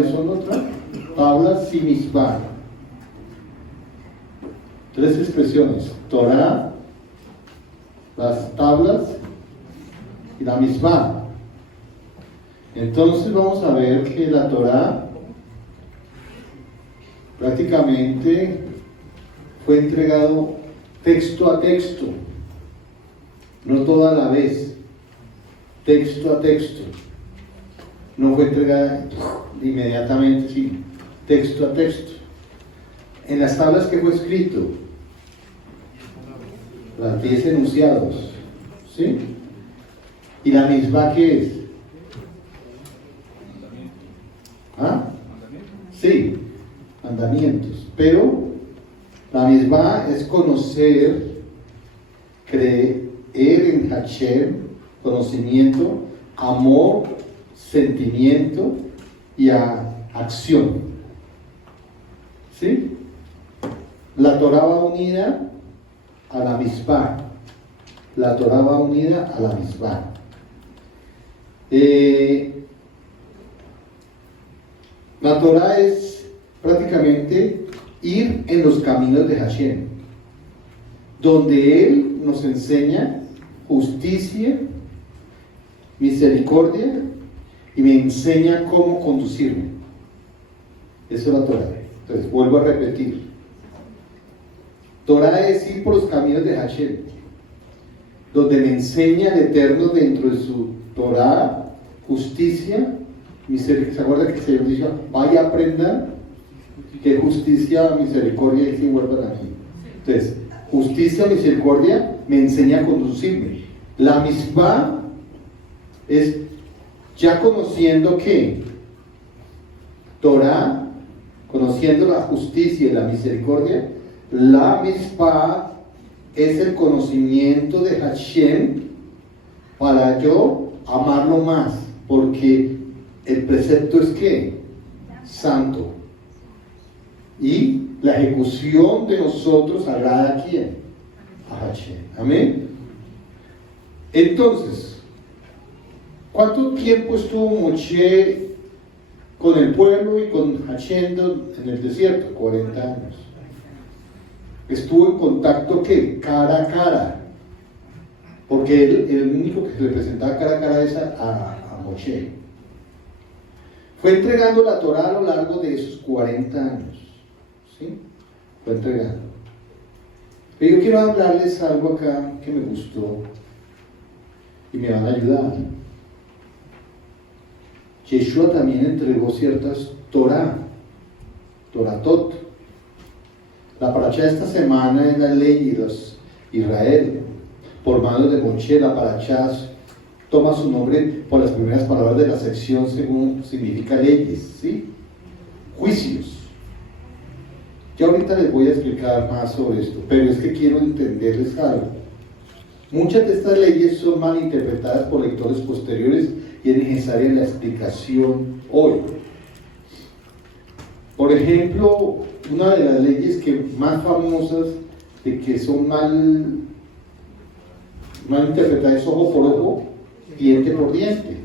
¿Cuáles son otras? Tablas y misbah. 3 expresiones: Torah, las tablas y la misbah. Entonces vamos a ver que la Torah prácticamente fue entregado texto a texto, no toda la vez, texto a texto. No fue entregada inmediatamente, sino texto a texto. En las tablas que fue escrito, las 10 enunciados, ¿sí? ¿Y la misma qué es? ¿Ah? Sí, mandamientos. Pero la misma es conocer, creer en Hashem, conocimiento, amor, sentimiento y acción. ¿Sí? La Torah va unida a la misbah. La Torah va unida a la misbah. La Torah es prácticamente ir en los caminos de Hashem, donde Él nos enseña justicia, misericordia y me enseña cómo conducirme. Eso es la Torah. Entonces, vuelvo a repetir. Torah es ir por los caminos de Hashem, donde me enseña el Eterno dentro de su Torah, justicia, misericordia. ¿Se acuerda que el Señor dijo, vaya aprendan que justicia, misericordia y que vuelvan a mí? Entonces, justicia, misericordia me enseña a conducirme. La misma es ya conociendo que Torah, conociendo la justicia y la misericordia, la misma es el conocimiento de Hashem para yo amarlo más, porque el precepto es ¿qué? Santo. Y la ejecución de nosotros agrada a quién? A Hashem. Amén. Entonces, ¿cuánto tiempo estuvo Moshe con el pueblo y con Hashem en el desierto? 40 años. Estuvo en contacto ¿qué? Cara a cara. Porque él, el único que se le presentaba cara a cara es a Moshe. Fue entregando la Torah a lo largo de esos 40 años. ¿Sí? Fue entregando. Pero yo quiero hablarles algo acá que me gustó y me van a ayudar. Yeshua también entregó ciertas Toratot. La paracha de esta semana es la ley de los Israel. Por manos de Moshe, la paracha toma su nombre por las primeras palabras de la sección según significa leyes, ¿sí? Juicios. Yo ahorita les voy a explicar más sobre esto, pero es que quiero entenderles algo. Muchas de estas leyes son mal interpretadas por lectores posteriores y es necesaria la explicación hoy. Por ejemplo, una de las leyes que más famosas de que son mal interpretadas es ojo por ojo, diente por diente.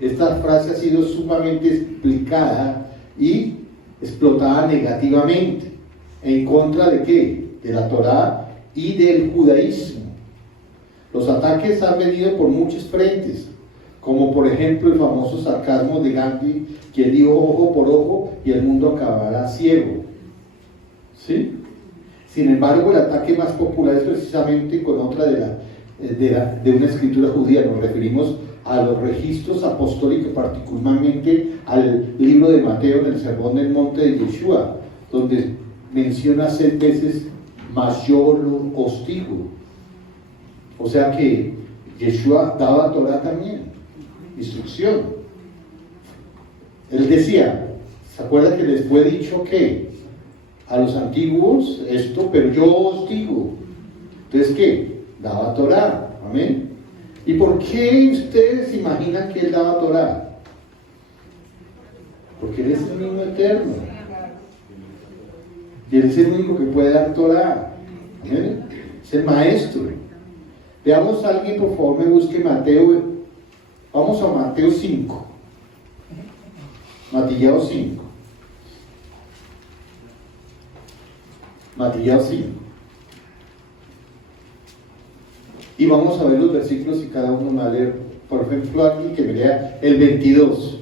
Esta frase ha sido sumamente explicada y explotada negativamente. ¿En contra de qué? De la Torá y del judaísmo. Los ataques han venido por muchos frentes, como por ejemplo el famoso sarcasmo de Gandhi, quien dijo ojo por ojo y el mundo acabará ciego. ¿Sí? Sin embargo, el ataque más popular es precisamente con otra de una escritura judía. Nos referimos a los registros apostólicos, particularmente al libro de Mateo en el Sermón del Monte de Yeshua, donde menciona 6 veces, mas yo lo hostigo. O sea que Yeshua daba Torah también, instrucción. Él decía, ¿se acuerda que les fue dicho que a los antiguos esto, pero yo os digo? Entonces, ¿qué? Daba Torah, amén. ¿Y por qué ustedes imaginan que él daba Torah? Porque él es el mismo eterno. Y él es el único que puede dar Torah. ¿Amén? Es el maestro. Veamos a alguien, por favor, me busque Mateo. Vamos a Mateo 5. Matillado 5. Matillado 5. Y vamos a ver los versículos y cada uno va a leer. Por ejemplo, aquí que me lea el 22.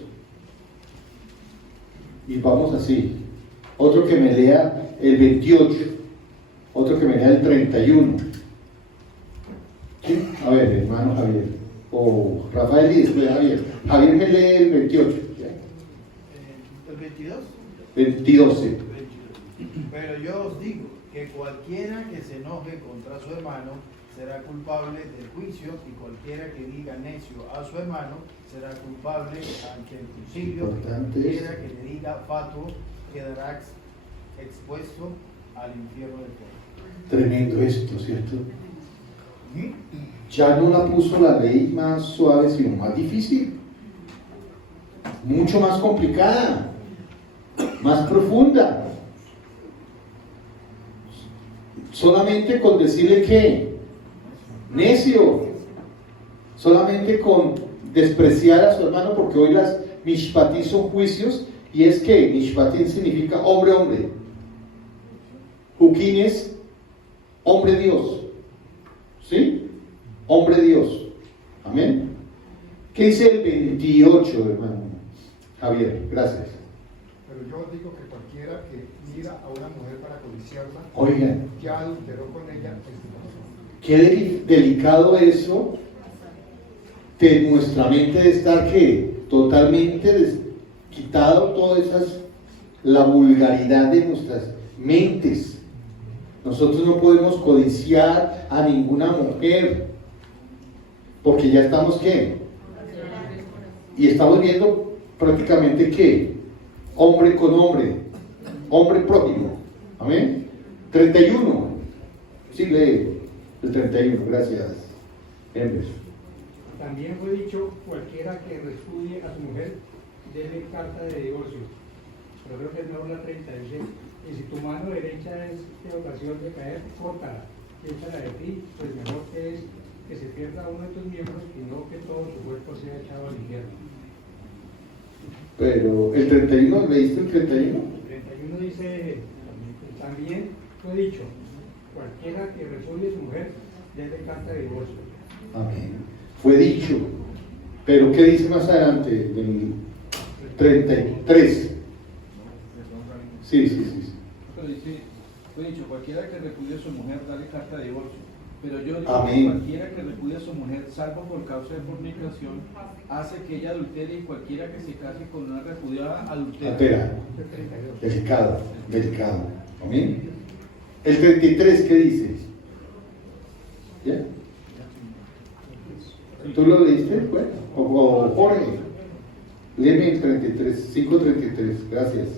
Y vamos así. Otro que me lea el 28. Otro que me lea el 31. ¿Sí? A ver, hermano Javier. O Rafael y después Javier. Javier me lee el 28. ¿El 22? 22, sí. Pero yo os digo que cualquiera que se enoje contra su hermano será culpable del juicio, y cualquiera que diga necio a su hermano será culpable ante el concilio, y cualquiera que le diga fatuo quedará expuesto al infierno del fuego. Tremendo esto, ¿cierto? Ya no la puso la ley más suave, sino más difícil, mucho más complicada, más profunda. Solamente con decirle que necio, solamente con despreciar a su hermano, porque hoy las mishpatim son juicios, y es que mishpatim significa hombre, Juquín es hombre Dios, ¿sí? Hombre Dios, amén. ¿Qué dice el 28, hermano Javier? Gracias. Pero yo os digo que cualquiera que mira a una mujer para codiciarla, Oigan, ya adulteró con ella. qué delicado eso de nuestra mente, de estar que totalmente quitado todas esas, la vulgaridad de nuestras mentes. Nosotros no podemos codiciar a ninguna mujer, porque ya estamos ¿qué? Y estamos viendo prácticamente ¿qué? Hombre con hombre prójimo. Amén. 31. Sí, lee el 31, gracias. Embers. También fue dicho, cualquiera que repudie a su mujer, dele carta de divorcio. Pero creo que es mejor la 30, dice, y si tu mano derecha es de ocasión de caer, córtala, y échala de ti, pues mejor que es que se pierda uno de tus miembros y no que todo tu cuerpo sea echado al infierno. Pero el 31, ¿leíste el 31? El 31 dice, también fue dicho, cualquiera que repudie a su mujer, dele carta de divorcio. Amén. Fue dicho. Pero ¿qué dice más adelante? Del 33. Sí. Pero dice, fue dicho, cualquiera que repudie a su mujer, dale carta de divorcio. Pero yo digo Amén. que cualquiera que repudie a su mujer, salvo por causa de fornicación, hace que ella adultere, y cualquiera que se case con una repudiada adultera. Altera. Delicado. Amén. El 33, ¿qué dice? ¿Ya? ¿Tú lo leíste? Bueno, o Jorge. Léeme el 33, 5:33, gracias.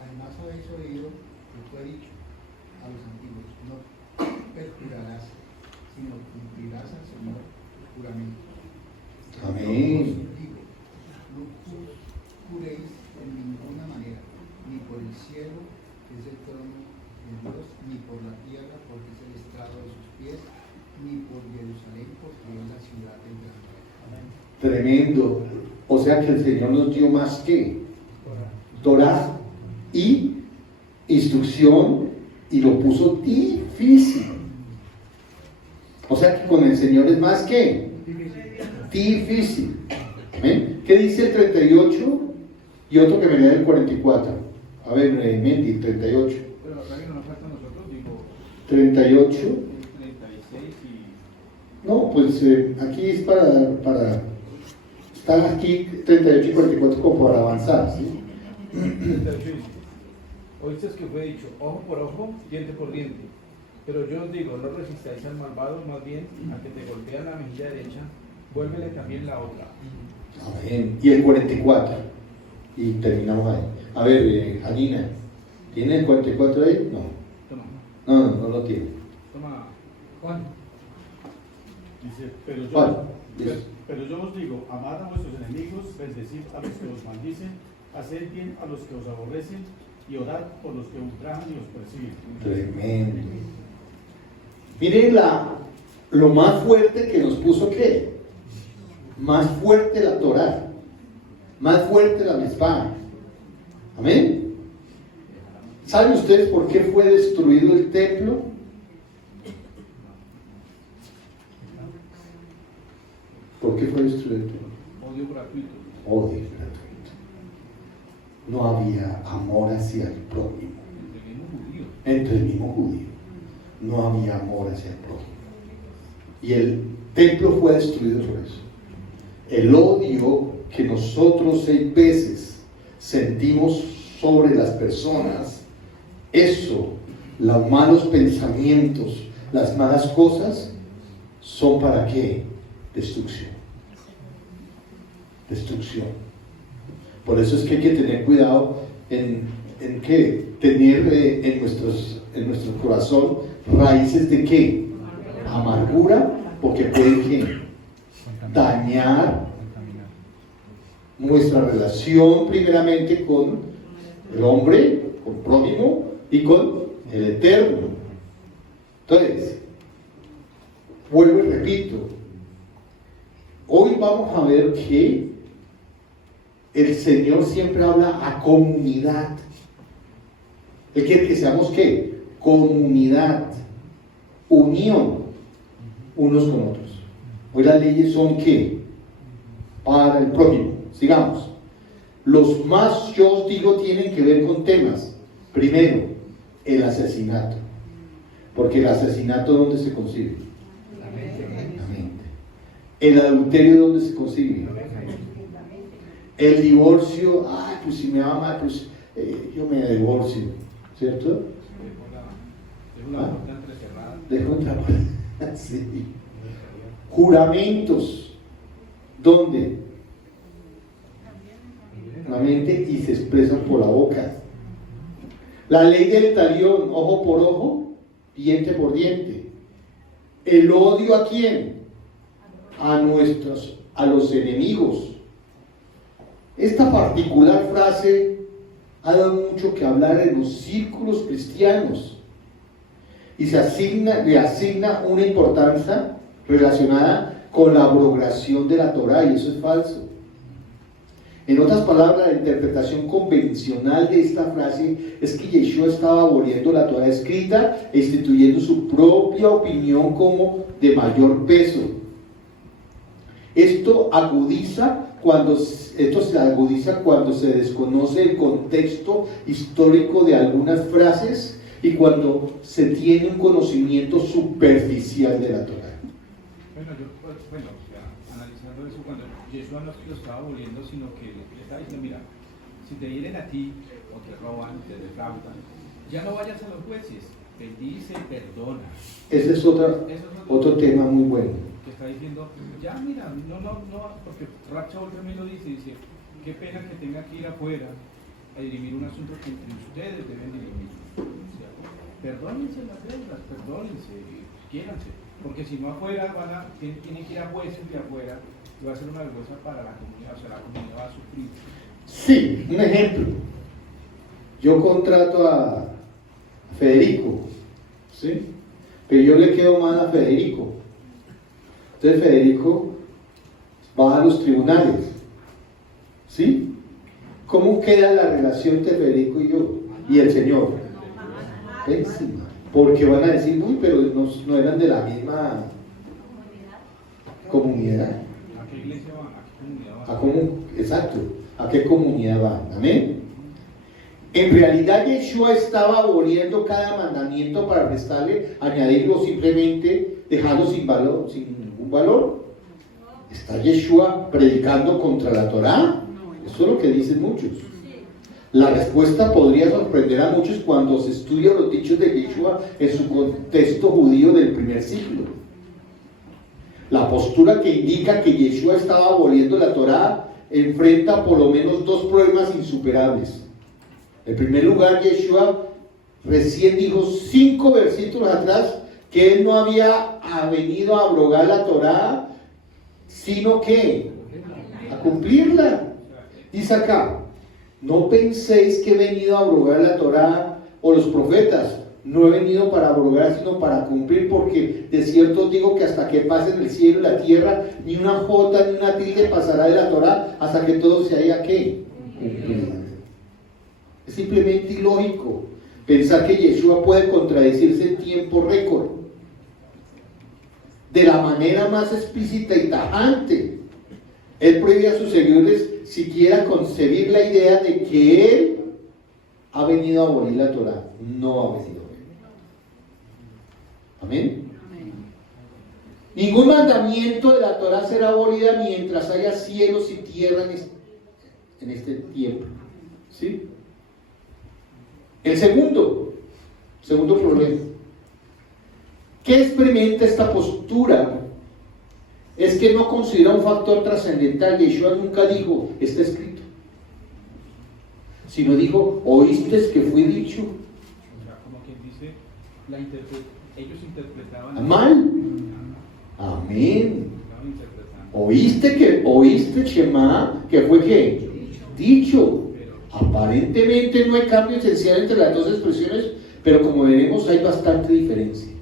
Además habéis oído que fue dicho a los antiguos, no perjurarás, sino cumplirás al Señor el juramento. Amén. Os digo, no juréis en ninguna manera, ni por el cielo, que es el trono de Dios, ni por la tierra, porque es el estrado de sus pies, ni por Jerusalén, porque es la ciudad del gran rey. Tremendo. O sea que el Señor nos dio más que Torah y instrucción, y lo puso difícil. O sea que con el Señor es más que difícil. ¿Ven? ¿Qué dice el 38? Y otro que me lea el 44. A ver, Mendy, 38. Pero acá que no nos falta a nosotros, digo, 38. 36 y... No, pues aquí es para estar aquí 38 y 44 como para avanzar, ¿sí? 38 dice, oíste que fue dicho, ojo por ojo, diente por diente. Pero yo os digo, no resistáis al malvado, más bien, a que te golpean la mejilla derecha, vuélvele también la otra. Amén. Y el 44. Y terminamos ahí. A ver, Janina, ¿tiene el 44 ahí? No. Toma, No lo tiene. toma, Juan. Dice, Juan, pero yo os digo, amad a vuestros enemigos, bendecid a los que os maldicen, haced bien a los que os aborrecen, y orad por los que ultrajan y os persiguen. tremendo. Miren lo más fuerte que nos puso, ¿qué? Más fuerte la Torá, más fuerte la mitzvah. Amén. ¿Saben ustedes por qué fue destruido el templo? ¿Por qué fue destruido el templo? Odio gratuito. Odio gratuito. No había amor hacia el prójimo. Entre el mismo judío. No había amor hacia el prójimo. Y el templo fue destruido por eso. El odio que nosotros 6 veces sentimos sobre las personas, eso, los malos pensamientos, las malas cosas, son ¿para qué? Destrucción. Destrucción. Por eso es que hay que tener cuidado en qué, tener en nuestro corazón raíces de qué, amargura, porque pueden ¿qué? Dañar nuestra relación primeramente con el hombre, con el prójimo y con el eterno. Entonces, vuelvo y repito, hoy vamos a ver que el Señor siempre habla a comunidad. Él quiere que seamos ¿qué? Comunidad, unión unos con otros. Hoy las leyes son ¿qué? Para el prójimo. Sigamos. Los más, yo os digo, tienen que ver con temas. Primero, el asesinato. Porque el asesinato, ¿dónde se consigue? La mente. El adulterio, ¿dónde se consigue? El divorcio, ay, pues si me va mal, pues yo me divorcio, ¿cierto? Dejo otra puerta. Sí. Juramentos, ¿dónde? La mente, y se expresan por la boca. La ley del talión, ojo por ojo, diente por diente. El odio ¿a quién? A los enemigos. Esta particular frase ha dado mucho que hablar en los círculos cristianos y le asigna una importancia relacionada con la abrogación de la Torá, y eso es falso. En otras palabras, la interpretación convencional de esta frase es que Yeshua estaba aboliendo la Torá escrita e instituyendo su propia opinión como de mayor peso. Esto se agudiza cuando se desconoce el contexto histórico de algunas frases y cuando se tiene un conocimiento superficial de la Torá. Analizando eso, cuando Yeshua no es que lo estaba aboliendo, sino que le estaba diciendo, mira, si te hieren a ti, o te roban, te defraudan, ya no vayas a los jueces, bendice y perdona. Ese es otro tema muy bueno. Que está diciendo, ya mira, no, porque Racha también lo dice, qué pena que tenga que ir afuera a dirimir un asunto que entre ustedes deben dirimir. O sea, perdónense las deudas, perdónense, quiéranse, porque si no afuera tienen que ir a jueces de afuera y va a ser una vergüenza para la comunidad, o sea, la comunidad va a sufrir. Sí, un ejemplo. Yo contrato a Federico, ¿sí? Pero yo le quedo mal a Federico. Entonces Federico va a los tribunales, ¿sí? ¿Cómo queda la relación entre Federico y yo y el Señor? Pésima, porque van a decir, uy, pero no eran de la misma comunidad. ¿A qué iglesia van? ¿A qué comunidad van? Exacto, ¿a qué comunidad van? Amén. En realidad Yeshua estaba aboliendo cada mandamiento para restarle, añadirlo o simplemente dejarlo sin ningún valor. ¿Está Yeshua predicando contra la Torá? Eso es lo que dicen muchos. La respuesta podría sorprender a muchos cuando se estudian los dichos de Yeshua en su contexto judío del primer siglo. La postura que indica que Yeshua estaba aboliendo la Torá enfrenta por lo menos 2 problemas insuperables. En primer lugar, Yeshua recién dijo 5 versículos atrás que él no había venido a abrogar la Torá, sino que a cumplirla. Dice acá, no penséis que he venido a abrogar la Torá o los profetas. no he venido para abrogar, sino para cumplir, porque de cierto os digo que hasta que pasen el cielo y la tierra, ni una jota ni una tilde pasará de la Torá hasta que todo se haya ¿qué? Cumplido. Es simplemente ilógico pensar que Yeshua puede contradecirse en tiempo récord, de la manera más explícita y tajante. Él prohíbe a sus seguidores siquiera concebir la idea de que Él ha venido a abolir la Torá. No ha venido. Amén. Ningún mandamiento de la Torá será abolida mientras haya cielos y tierra en este tiempo. ¿Sí? El segundo problema. ¿Qué experimenta esta postura? Es que no considera un factor trascendental. Yeshua nunca dijo, está escrito, sino dijo, oíste que fue dicho. O sea, como quien dice, ellos interpretaban mal. Amén. estaban interpretando. Oíste Shema, que fue ¿qué? Dicho. Aparentemente no hay cambio esencial entre las dos expresiones, pero como veremos hay bastante diferencia.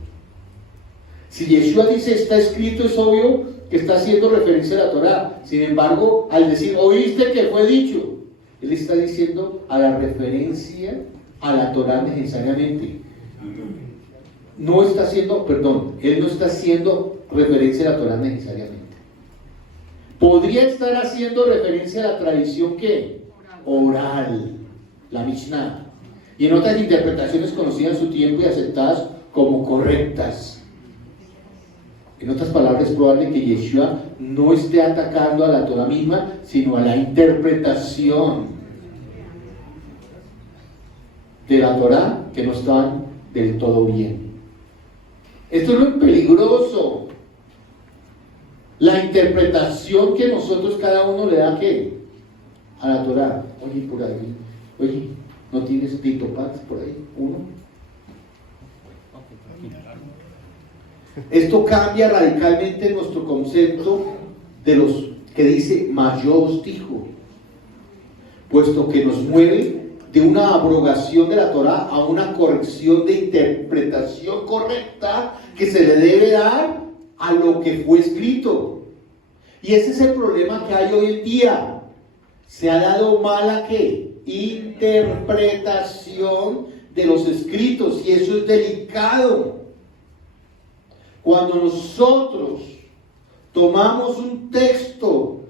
Si Yeshua dice está escrito, es obvio que está haciendo referencia a la Torá. Sin embargo, al decir oíste que fue dicho, él está diciendo a la referencia a la Torá necesariamente. Él no está haciendo referencia a la Torá necesariamente. Podría estar haciendo referencia a la tradición ¿qué? Oral, la Mishnah, y en otras interpretaciones conocidas en su tiempo y aceptadas como correctas. En otras palabras, es probable que Yeshua no esté atacando a la Torah misma, sino a la interpretación de la Torah que no estaban del todo bien. Esto es lo peligroso. La interpretación que nosotros cada uno le da ¿qué? A la Torah. Oye, por ahí, ¿no tienes Tito Paz por ahí? ¿Uno? Esto cambia radicalmente nuestro concepto de los que dice Mayo os dijo, puesto que nos mueve de una abrogación de la Torah a una corrección de interpretación correcta que se le debe dar a lo que fue escrito. Y ese es el problema que hay hoy en día. Se ha dado mala ¿qué? Interpretación de los escritos, y eso es delicado. Cuando nosotros tomamos un texto,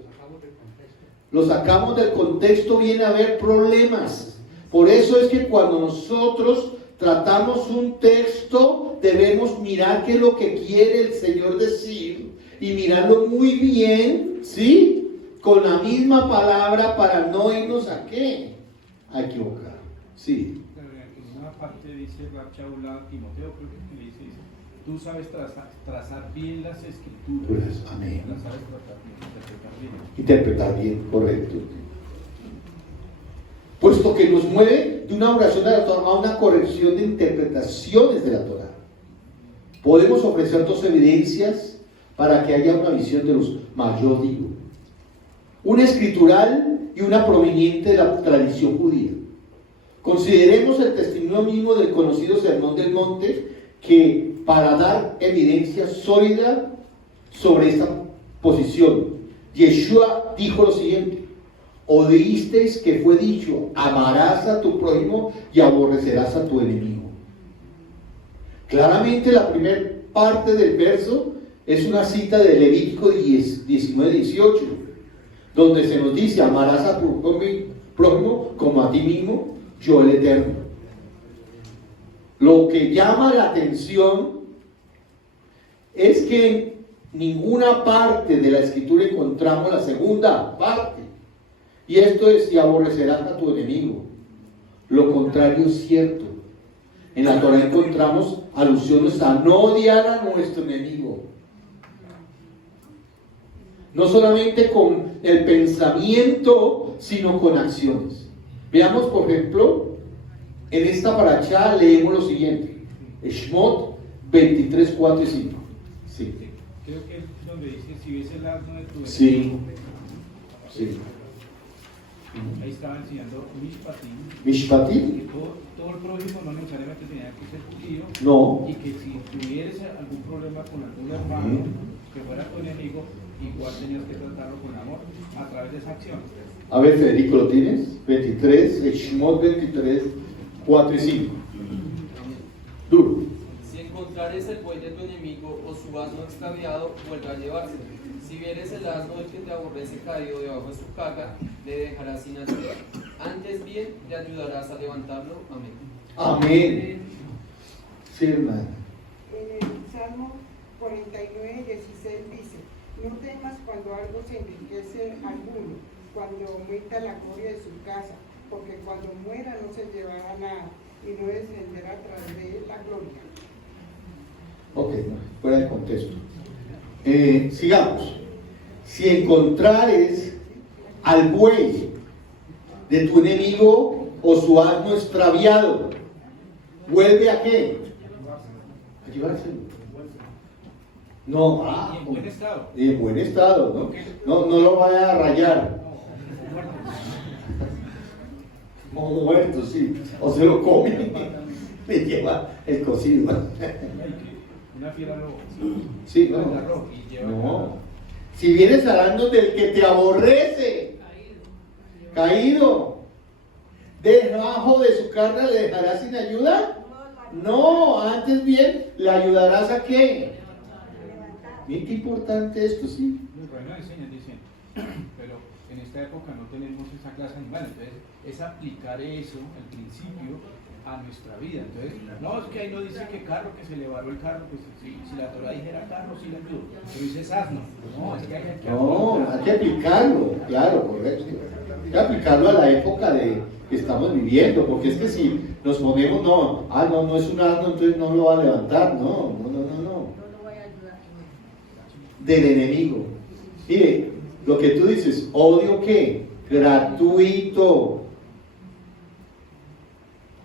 lo sacamos del contexto, viene a haber problemas. Por eso es que cuando nosotros tratamos un texto, debemos mirar qué es lo que quiere el Señor decir y mirarlo muy bien, ¿sí? Con la misma palabra para no irnos a ¿qué? A equivocar. Sí. En una parte dice Rab Shaul a Timoteo, creo que le dice, tú sabes trazar bien las escrituras. Pues, amén. Las sabes interpretar bien. Interpretar bien, correcto. Puesto que nos mueve de una oración de la Torah a una corrección de interpretaciones de la Torah. Podemos ofrecer dos evidencias para que haya una visión de los mayores, digo. Una escritural y una proveniente de la tradición judía. Consideremos el testimonio mismo del conocido Sermón del Monte, que para dar evidencia sólida sobre esta posición, Yeshua dijo lo siguiente: oísteis que fue dicho, amarás a tu prójimo y aborrecerás a tu enemigo. Claramente la primera parte del verso es una cita de Levítico 19:18, donde se nos dice, amarás a tu prójimo como a ti mismo, yo el Eterno. Lo que llama la atención es que en ninguna parte de la Escritura encontramos la segunda parte, y esto es, y aborrecerás a tu enemigo. Lo contrario es cierto. En la Torah encontramos alusiones a no odiar a nuestro enemigo. No solamente con el pensamiento, sino con acciones. Veamos, por ejemplo, en esta parashá leemos lo siguiente: Shemot 23, 4 y 5. Sí. Creo que es donde dice, si ves el asno de tu enemigo. Sí. Sí. Ahí estaba enseñando Mishpatim, Mishpati, que todo el prójimo no necesariamente tenía que ser judío, no. y que si tuvieras algún problema con algún hermano que fuera tu enemigo, igual tenías que tratarlo con amor a través de esa acción. A ver, Federico, ¿lo tienes? 23, Shemot 23, 4 y 5. Duro. Si encontrares el buey de tu enemigo o su asno extraviado, vuelve a llevárselo. Si vieres el asno del que te aborrece caído debajo de su carga, le dejarás sin ayuda. Antes bien, le ayudarás a levantarlo. Amén. Amén. Sí, hermano. En el Salmo 49, 16 dice: no temas cuando algo se enriquece alguno, cuando aumenta la gloria de su casa, porque cuando muera no se llevará nada y no descenderá tras de él la gloria. Ok, no, fuera de contexto. Sigamos. Si encontrares al buey de tu enemigo o su asno extraviado, ¿vuelve a qué? A llevárselo. No, Y en buen estado. y en buen estado, ¿no? No lo vaya a rayar. O muerto, sí. O se lo come. Le lleva el cocido. Una fiera lo Sí, lo no. agarró y lleva No. Si vienes hablando del que te aborrece, caído, debajo de su carga, ¿le dejarás sin ayuda? No, antes bien, ¿le ayudarás a qué? Bien, qué importante esto, sí. Bueno, enseñan, dicen, pero en esta época no tenemos esa clase animal, entonces es aplicar eso, el principio, a nuestra vida. Entonces, no, es que ahí no dice que carro, que se le varó el carro, pues si la Torah dijera carro, sí le ayudo, pero dice asno. No, es que hay que No, hay que aplicarlo, claro, correcto. Hay que aplicarlo a la época que estamos viviendo, porque es que si nos ponemos, no es un asno, entonces no lo va a levantar, no. Del enemigo. Mire, lo que tú dices, odio ¿qué? Gratuito.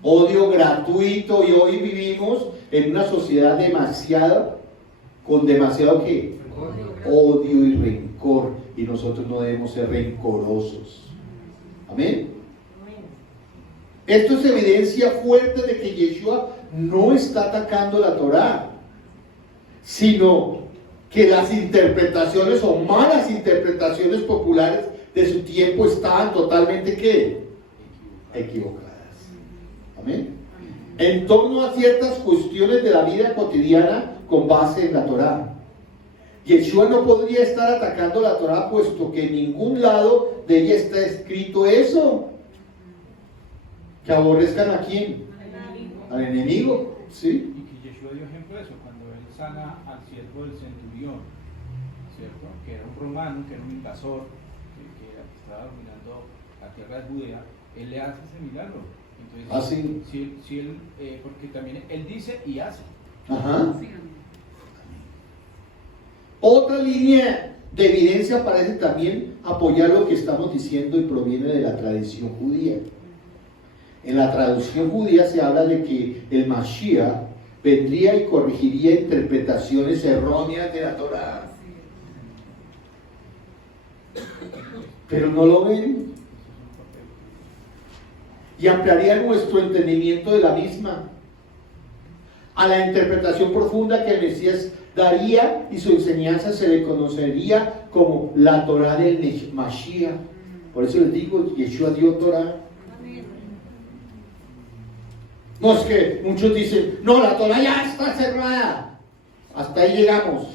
Odio gratuito, y hoy vivimos en una sociedad con demasiado ¿qué? Odio y rencor, y nosotros no debemos ser rencorosos. Amén. Esto es evidencia fuerte de que Yeshua no está atacando la Torá, sino que las interpretaciones o malas interpretaciones populares de su tiempo estaban totalmente ¿qué? Equivocadas. Amén. En torno a ciertas cuestiones de la vida cotidiana con base en la Torá. Yeshua no podría estar atacando la Torá, puesto que en ningún lado de ella está escrito eso. Que aborrezcan a quién? Al enemigo. ¿Sí? Y que Yeshua dio ejemplo de eso, cuando él sana al siervo del centurión, ¿cierto? Que era un romano, que era un invasor, que estaba dominando la tierra de Judea, él le hace ese milagro. Entonces, si él, porque también él dice y hace. Ajá. Otra línea de evidencia parece también apoyar lo que estamos diciendo y proviene de la tradición judía. En la tradición judía se habla de que el Mashiach vendría y corregiría interpretaciones erróneas de la Torá. Pero no lo ven. Y ampliaría nuestro entendimiento de la misma a la interpretación profunda que el Mesías daría, y su enseñanza se le conocería como la Torá del Mashiach. Por eso les digo, Yeshua dio Torá. No, es que muchos dicen, no, la Torá ya está cerrada, hasta ahí llegamos.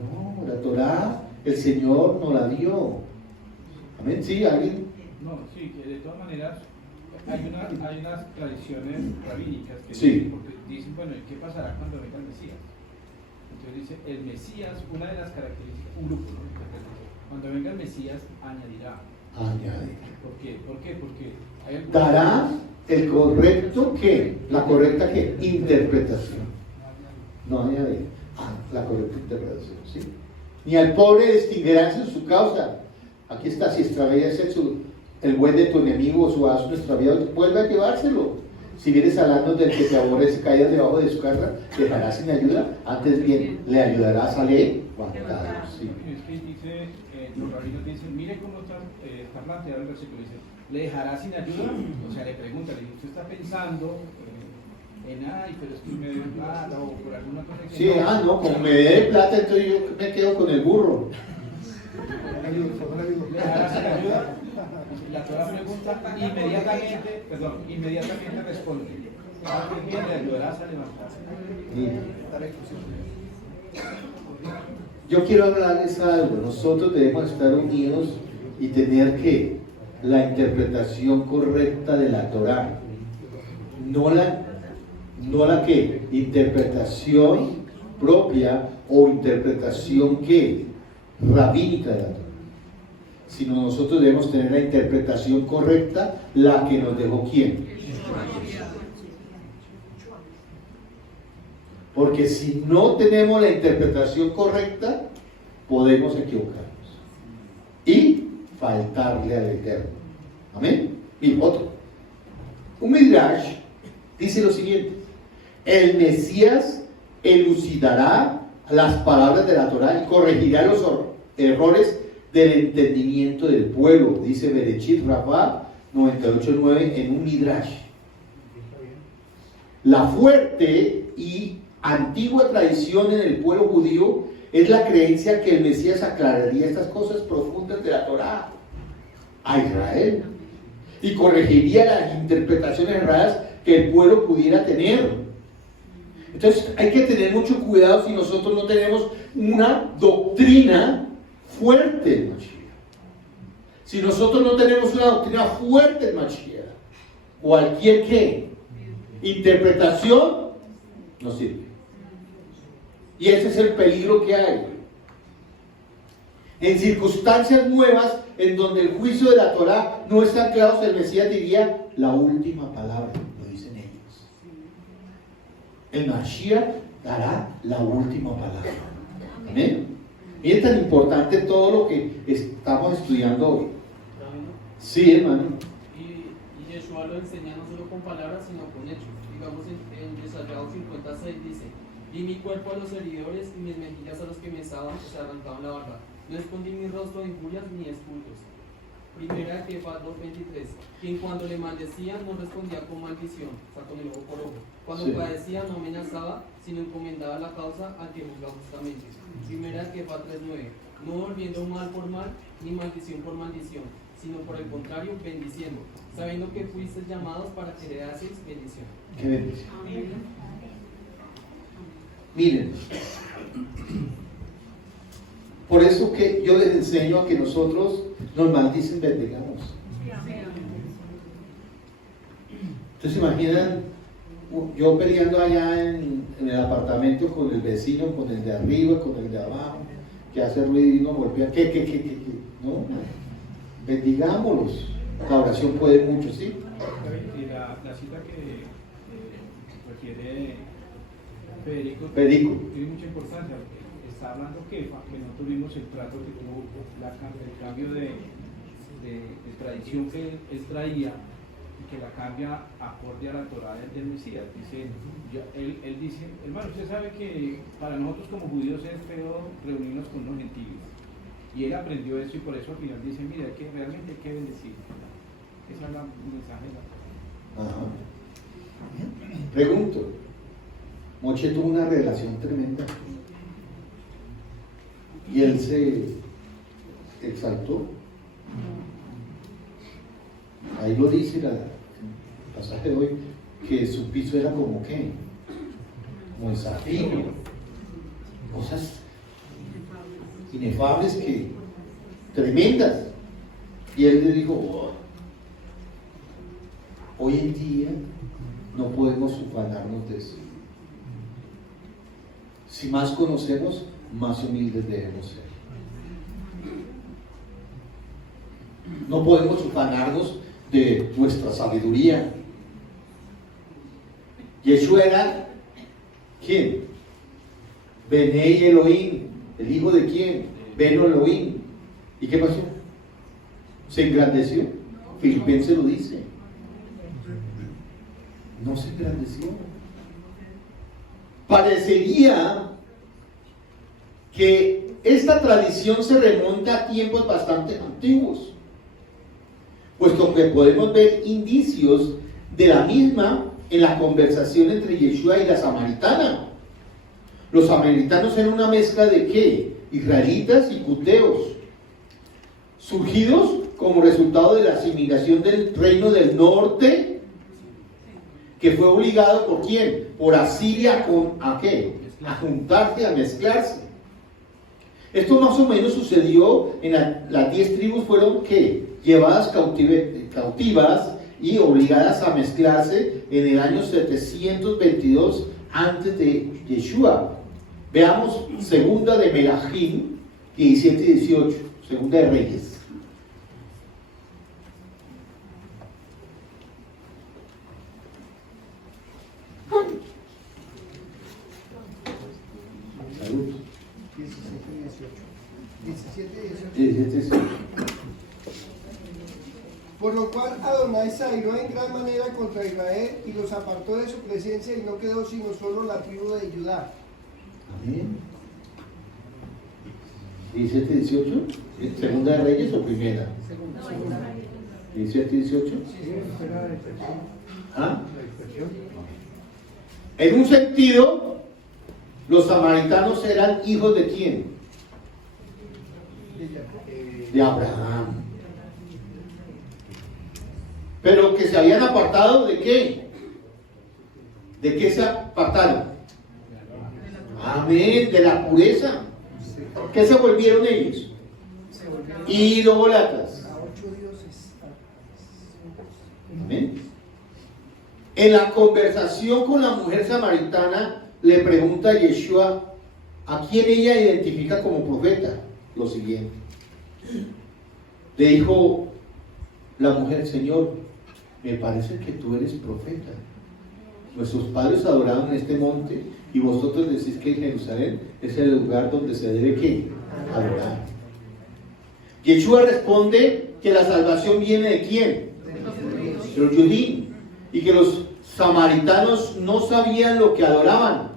No, la Torá el Señor nos la dio. Amén. ¿Sí? ¿Alguien? No, sí, que de todas maneras hay unas tradiciones rabínicas que Sí. dicen, bueno, ¿y qué pasará cuando venga el Mesías? Entonces dice, el Mesías, una de las características, un grupo, ¿no? Cuando venga el Mesías, añadirá. ¿Por qué? Porque hay algo... Dará el correcto ¿qué? La correcta ¿qué? Interpretación. No añadir. La correcta interpretación, ¿sí? Ni al pobre distinguirás en su causa. Aquí está, si extravías el buey de tu enemigo o su asno extraviado, vuelve a llevárselo. Si vienes hablando del que te aborrece, caídas debajo de su carga, dejarás sin ayuda, antes bien, le ayudarás a levantar. Sí. Es que dice, los rabinos dicen, mire cómo está planteado el versículo, dice, ¿le dejará sin ayuda? O sea, le pregunta, le dice, ¿usted está pensando en, ay, pero es que me debe plata o por alguna cosa que Sí, no, como me dé plata, entonces yo me quedo con el burro. ¿Le dejará sin ayuda? La Torah pregunta, inmediatamente responde, antes bien le ayudarás a levantarse. Yo quiero hablarles algo. Nosotros debemos estar unidos y tener que la interpretación correcta de la Torah, no la que interpretación propia o interpretación que rabínica de la Torah, sino nosotros debemos tener la interpretación correcta, la que nos dejó ¿quién? Porque si no tenemos la interpretación correcta, podemos equivocarnos y faltarle al Eterno. Amén. Y otro. Un Midrash dice lo siguiente: el Mesías elucidará las palabras de la Torah y corregirá los errores del entendimiento del pueblo, dice Berechit Rabbah 98.9 en un Midrash. La fuerte y antigua tradición en el pueblo judío es la creencia que el Mesías aclararía estas cosas profundas de la Torah a Israel y corregiría las interpretaciones erradas que el pueblo pudiera tener. Entonces hay que tener mucho cuidado si nosotros no tenemos una doctrina fuerte en Mashiach. Si nosotros no tenemos una doctrina fuerte en Mashiach, cualquier interpretación no sirve. Y ese es el peligro que hay. En circunstancias nuevas, en donde el juicio de la Torah no está claro, el Mesías diría la última palabra, lo dicen ellos. El Mashiach dará la última palabra. Amén. Miren tan importante todo lo que estamos estudiando hoy. Sí, hermano. Y Yeshua lo enseña no solo con palabras, sino con hechos. Digamos en Yeshayahu 56 dice: di mi cuerpo a los heridores y mis mejillas a los que me arrancaban la barba. No escondí mi rostro de injurias ni escultos. Primera Kefas 2:23. Quien cuando le maldecía no respondía con maldición, o sea, con el ojo por ojo. Cuando padecía no amenazaba, sino encomendaba la causa al que juzga justamente. Primera Kefas 3:9. No volviendo mal por mal, ni maldición por maldición, sino por el contrario, bendiciendo, sabiendo que fuisteis llamados para que heredaseis bendición. Qué bendición. Miren, por eso que yo les enseño a que nosotros nos maldicen, bendigamos. Entonces imaginan yo peleando allá en el apartamento con el vecino, con el de arriba, con el de abajo, que hace ruido y no golpea, ¿qué? No, bendigámoslos. La oración puede mucho, ¿sí? Y la cita que requiere Federico tiene mucha importancia. Está hablando que no tuvimos el trato que tuvo el cambio de tradición que él traía, y que la cambia acorde a la Torah del Mesías. Dice, él dice, hermano, usted sabe que para nosotros como judíos es feo reunirnos con los gentiles. Y él aprendió eso y por eso al final dice, mira, que realmente hay que bendecir. Ese es el mensaje de la Torah. Ajá. Pregunto, Moche tuvo una relación tremenda y él se exaltó. Ahí lo dice el pasaje de hoy, que su piso era como ¿qué? Como el zafiro, cosas inefables, que tremendas. Y él le dijo, oh, hoy en día no podemos ufanarnos de eso. Si más conocemos, más humildes debemos ser. No podemos ufanarnos de nuestra sabiduría. Yeshua era ¿quién? Benei Elohim. ¿El hijo de quién? Beno Elohim. ¿Y qué pasó? Se engrandeció. Filipenses lo dice. no se engrandeció. Parecería que esta tradición se remonta a tiempos bastante antiguos, puesto que podemos ver indicios de la misma en la conversación entre Yeshua y la samaritana. Los samaritanos eran una mezcla de ¿qué? Israelitas y cuteos, surgidos como resultado de la asimilación del reino del norte, que fue obligado ¿por quién? Por Asiria ¿a qué? A juntarse, a mezclarse. Esto más o menos sucedió en las 10 tribus fueron ¿qué? Llevadas cautivas y obligadas a mezclarse en el año 722 antes de Yeshua. Veamos segunda de Melahim 17 y 18, segunda de Reyes. Salud. 17 y 18. 17. Por lo cual Adonai se airó en gran manera contra Israel y los apartó de su presencia y no quedó sino solo la tribu de Judá. Amén. 17 y 18. ¿Segunda de Reyes o primera? 17 y 18. ¿Ah? En un sentido, los samaritanos eran hijos de quién? De Abraham. Pero que se habían apartado ¿de qué? ¿De qué se apartaron? Amén, de la pureza. ¿Qué se volvieron ellos? Idólatras. Amén. En la conversación con la mujer samaritana le pregunta a Yeshua a quién ella identifica como profeta. Lo siguiente. Le dijo la mujer: Señor, me parece que tú eres profeta. Nuestros padres adoraron en este monte y vosotros decís que Jerusalén es el lugar donde se debe ¿qué? Adorar. Yeshua responde que la salvación viene ¿de quién? De los judíos, y que los samaritanos no sabían lo que adoraban.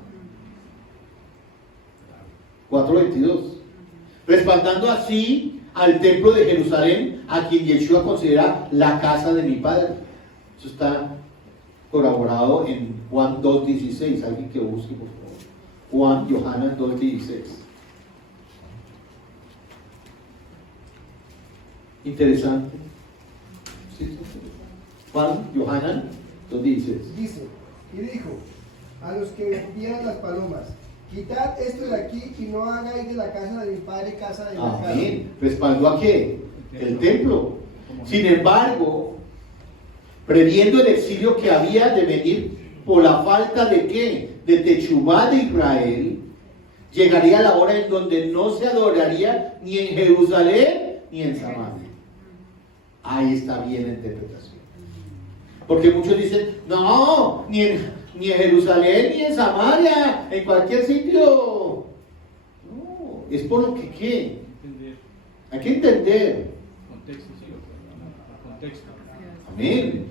4:22. Respaldando así al templo de Jerusalén, a quien Yeshua considera la casa de mi Padre. Eso está corroborado en Juan 2:16. Alguien que busque, por favor. Yohanan 2:16. Interesante. Sí. Yohanan 2:16. Dice, y dijo a los que vieran las palomas: quitad esto de aquí y no hagáis de la casa de mi padre casa de mercado. Amén. ¿Respaldó a qué? El templo. Sin embargo, previendo el exilio que había de venir por la falta de qué? De Techubá de Israel, llegaría la hora en donde no se adoraría ni en Jerusalén ni en Samaria. Ahí está bien la interpretación. Porque muchos dicen: no, ni en Jerusalén ni en Samaria, en cualquier sitio. No, es por lo que ¿qué? Hay que entender. Contexto, sí, contexto. Amén.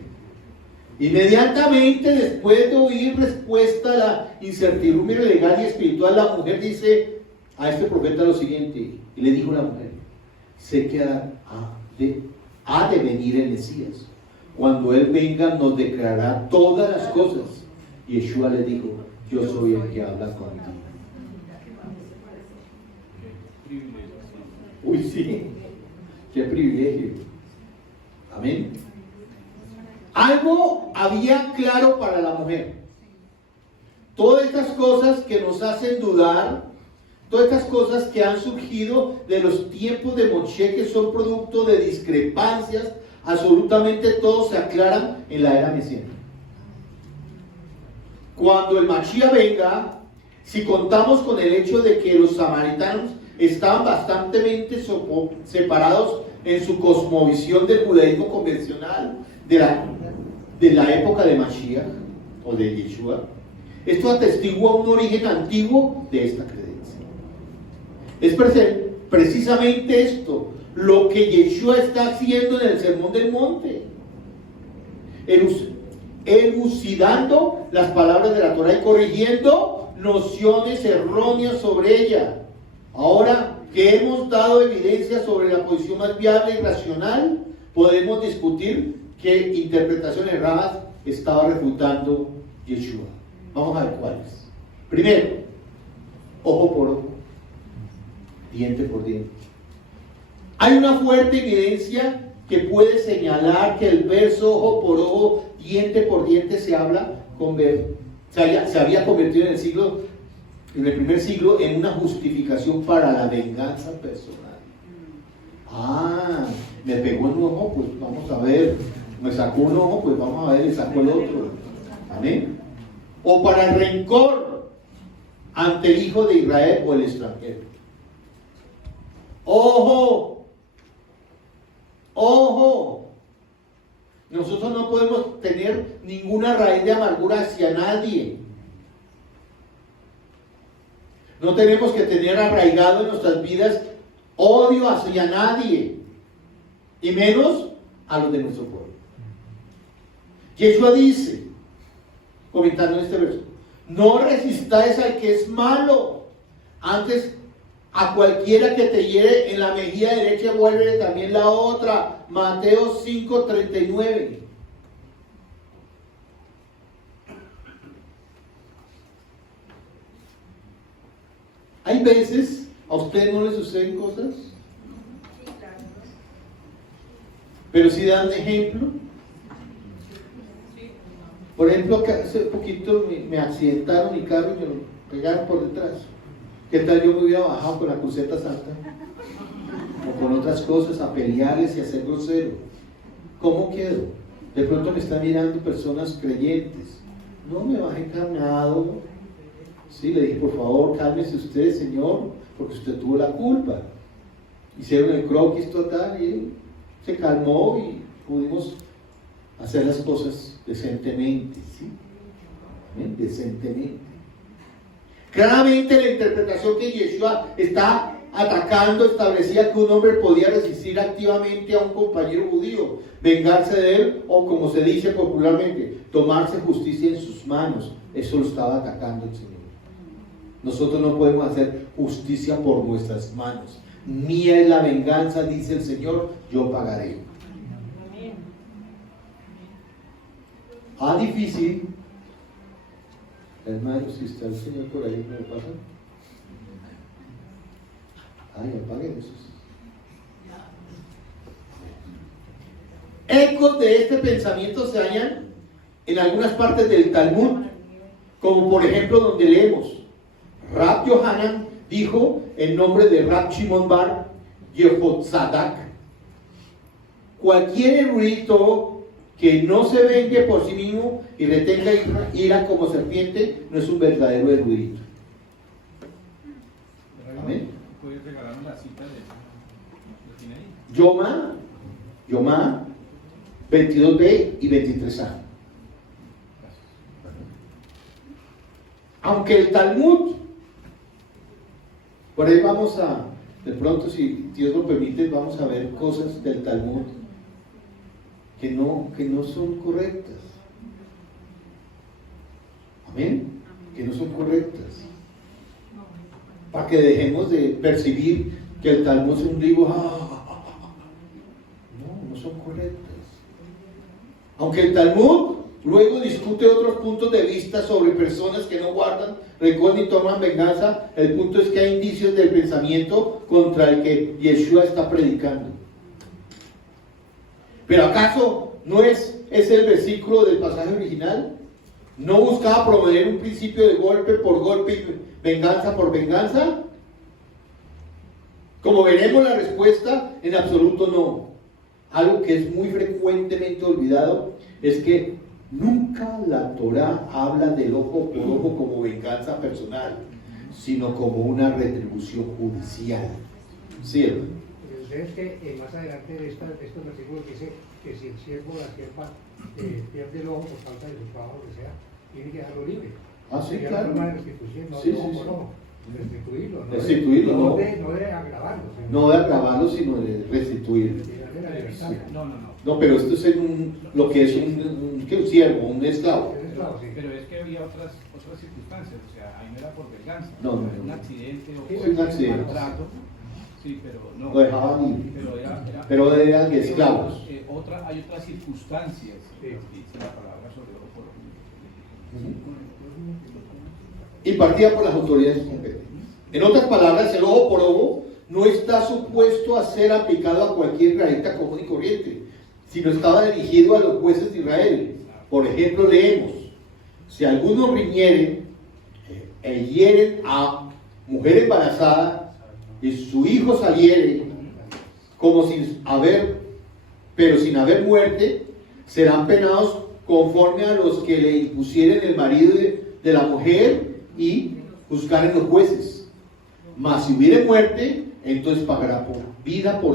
Inmediatamente después de oír respuesta a la incertidumbre legal y espiritual, la mujer dice a este profeta lo siguiente, y le dijo la mujer: sé que ha de venir el Mesías. Cuando Él venga nos declarará todas las cosas. Y Yeshua le dijo: yo soy el que habla contigo. Uy, sí, qué privilegio. Amén. Algo había claro para la mujer. Todas estas cosas que nos hacen dudar, todas estas cosas que han surgido de los tiempos de Moshe, que son producto de discrepancias, absolutamente todos se aclaran en la era mesiánica. Cuando el Mashiach venga, si contamos con el hecho de que los samaritanos estaban bastante separados en su cosmovisión del judaísmo convencional de la época de Mashiach o de Yeshua, esto atestigua un origen antiguo de esta creencia. Es precisamente esto lo que Yeshua está haciendo en el Sermón del Monte. elucidando las palabras de la Torah y corrigiendo nociones erróneas sobre ella. Ahora que hemos dado evidencia sobre la posición más viable y racional, podemos discutir qué interpretación errada estaba refutando Yeshua. Vamos a ver cuáles. Primero, ojo por ojo, diente por diente. Hay una fuerte evidencia que puede señalar que el verso ojo por ojo, diente por diente se había convertido en el primer siglo en una justificación para la venganza personal. Ah, me pegó en un ojo, pues vamos a ver. Me sacó un ojo, pues vamos a ver, le sacó el otro. Amén. O para el rencor ante el hijo de Israel o el extranjero. Ojo. Ojo, nosotros no podemos tener ninguna raíz de amargura hacia nadie. No tenemos que tener arraigado en nuestras vidas odio hacia nadie, y menos a los de nuestro pueblo. Yeshua dice, comentando este verso, no resistáis al que es malo, antes a cualquiera que te hiere en la mejilla derecha, vuélvele también la otra. Mateo 5:39. Hay veces, ¿a ustedes no les suceden cosas? Pero si dan ejemplo. Por ejemplo, que hace poquito me accidentaron mi carro y me lo pegaron por detrás. ¿Qué tal yo me hubiera bajado con la cruceta santa? O con otras cosas, a pelearles y a ser grosero. ¿Cómo quedo? De pronto me están mirando personas creyentes. No me bajé calmado. Sí, le dije, por favor, cálmese usted, señor, porque usted tuvo la culpa. Hicieron el croquis total y él se calmó y pudimos hacer las cosas decentemente. ¿Sí? Decentemente. Claramente la interpretación que Yeshua está atacando establecía que un hombre podía resistir activamente a un compañero judío, vengarse de él o, como se dice popularmente, tomarse justicia en sus manos. Eso lo estaba atacando el Señor. Nosotros no podemos hacer justicia por nuestras manos. Mía es la venganza, dice el Señor, yo pagaré. Difícil. Hermano, si está el Señor por ahí, ¿me lo pasan? Apaguen esos. Ecos de este pensamiento se hallan en algunas partes del Talmud, como por ejemplo donde leemos: Rab Yohanan dijo en nombre de Rab Shimon bar Yehotzadak: cualquier erudito que no se vengue por sí mismo y retenga ira como serpiente no es un verdadero erudito. Amén. ¿Puedes regalarnos la cita de tiene ahí? Yomá 22b y 23a. Aunque el Talmud, por ahí vamos a, de pronto, si Dios lo permite, vamos a ver cosas del Talmud que no son correctas. Amén. Que no son correctas. Para que dejemos de percibir que el Talmud es un libro. No son correctas. Aunque el Talmud luego discute otros puntos de vista sobre personas que no guardan rencor ni toman venganza, el punto es que hay indicios del pensamiento contra el que Yeshua está predicando. ¿Pero acaso no es el versículo del pasaje original? ¿No buscaba promover un principio de golpe por golpe y venganza por venganza? Como veremos, la respuesta en absoluto no. Algo que es muy frecuentemente olvidado es que nunca la Torá habla del ojo por ojo como venganza personal, sino como una retribución judicial. ¿Sí, hermano? Es que más adelante de estos versículos dice que si el siervo o la sierva pierde el ojo por falta de su trabajo, lo que sea, tiene que dejarlo libre. Sí, sería claro. una forma de restitución, no Sí, de ojo sí, por sí. ojo. Restituirlo, Restituirlo, no. No de agravarlo. No de agravarlo, sino de restituirlo. No. No, pero esto es lo que es un siervo, un esclavo. Pero es que había otras circunstancias, o sea, ahí no era por venganza, No. era un accidente o Sí, un accidente. maltrato. Sí, pero no. Lo dejaban libre. Pero Pero eran esclavos. Hay otras circunstancias, dice la palabra sobre ojo por ojo. Y partía por las autoridades competentes. En otras palabras, el ojo por ojo no está supuesto a ser aplicado a cualquier israelita común y corriente, sino estaba dirigido a los jueces de Israel. Por ejemplo, leemos: si algunos riñeren e hieren a mujer embarazada y su hijo saliere pero sin haber muerte, serán penados conforme a los que le impusieren el marido de la mujer y juzgaren los jueces. Mas si hubiere muerte, entonces pagará por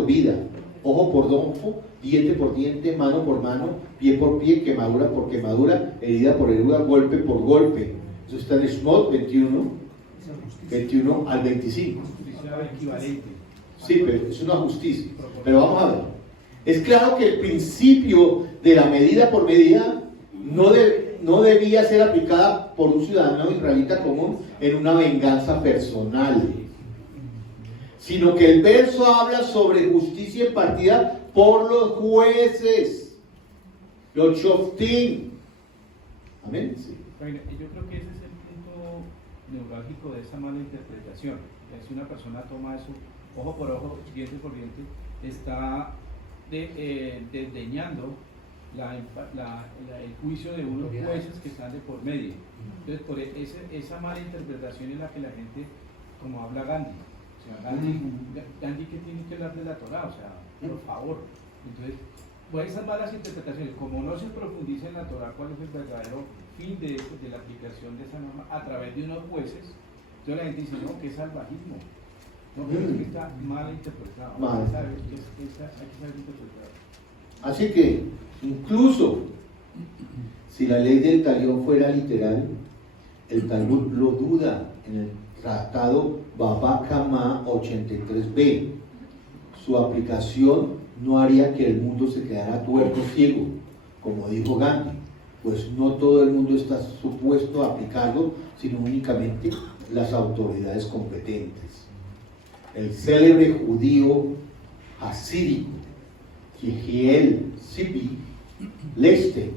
vida, ojo por ojo, diente por diente, mano por mano, pie por pie, quemadura por quemadura, herida por herida, golpe por golpe. Eso está en Shmot 21 al 25. Equivalente. Sí, pero es una justicia. Pero vamos a ver. Es claro que el principio de la medida por medida no debía ser aplicada por un ciudadano israelita común en una venganza personal, sino que el verso habla sobre justicia impartida por los jueces, los shoftim. Amén. Sí. Yo creo que ese es el punto neurálgico de esa mala interpretación. Si una persona toma eso ojo por ojo, diente por diente, está desdeñando el juicio de unos jueces que están de por medio. Entonces, por esa mala interpretación es la que la gente, como habla Gandhi, o sea, Gandhi que tiene que hablar de la Torah, o sea, por favor. Entonces, por esas malas interpretaciones, como no se profundiza en la Torah cuál es el verdadero fin de la aplicación de esa norma a través de unos jueces, entonces la gente dice, no, que es salvajismo. No, pero es que está mal interpretado. Mal. Hay que saber interpretar. Así que, incluso si la ley del talión fuera literal, el Talmud lo duda en el tratado Baba Kama 83b. Su aplicación no haría que el mundo se quedara tuerto ciego, como dijo Gandhi, pues no todo el mundo está supuesto a aplicarlo, sino únicamente las autoridades competentes. El célebre judío hasídico Yehiel Sipi Leste,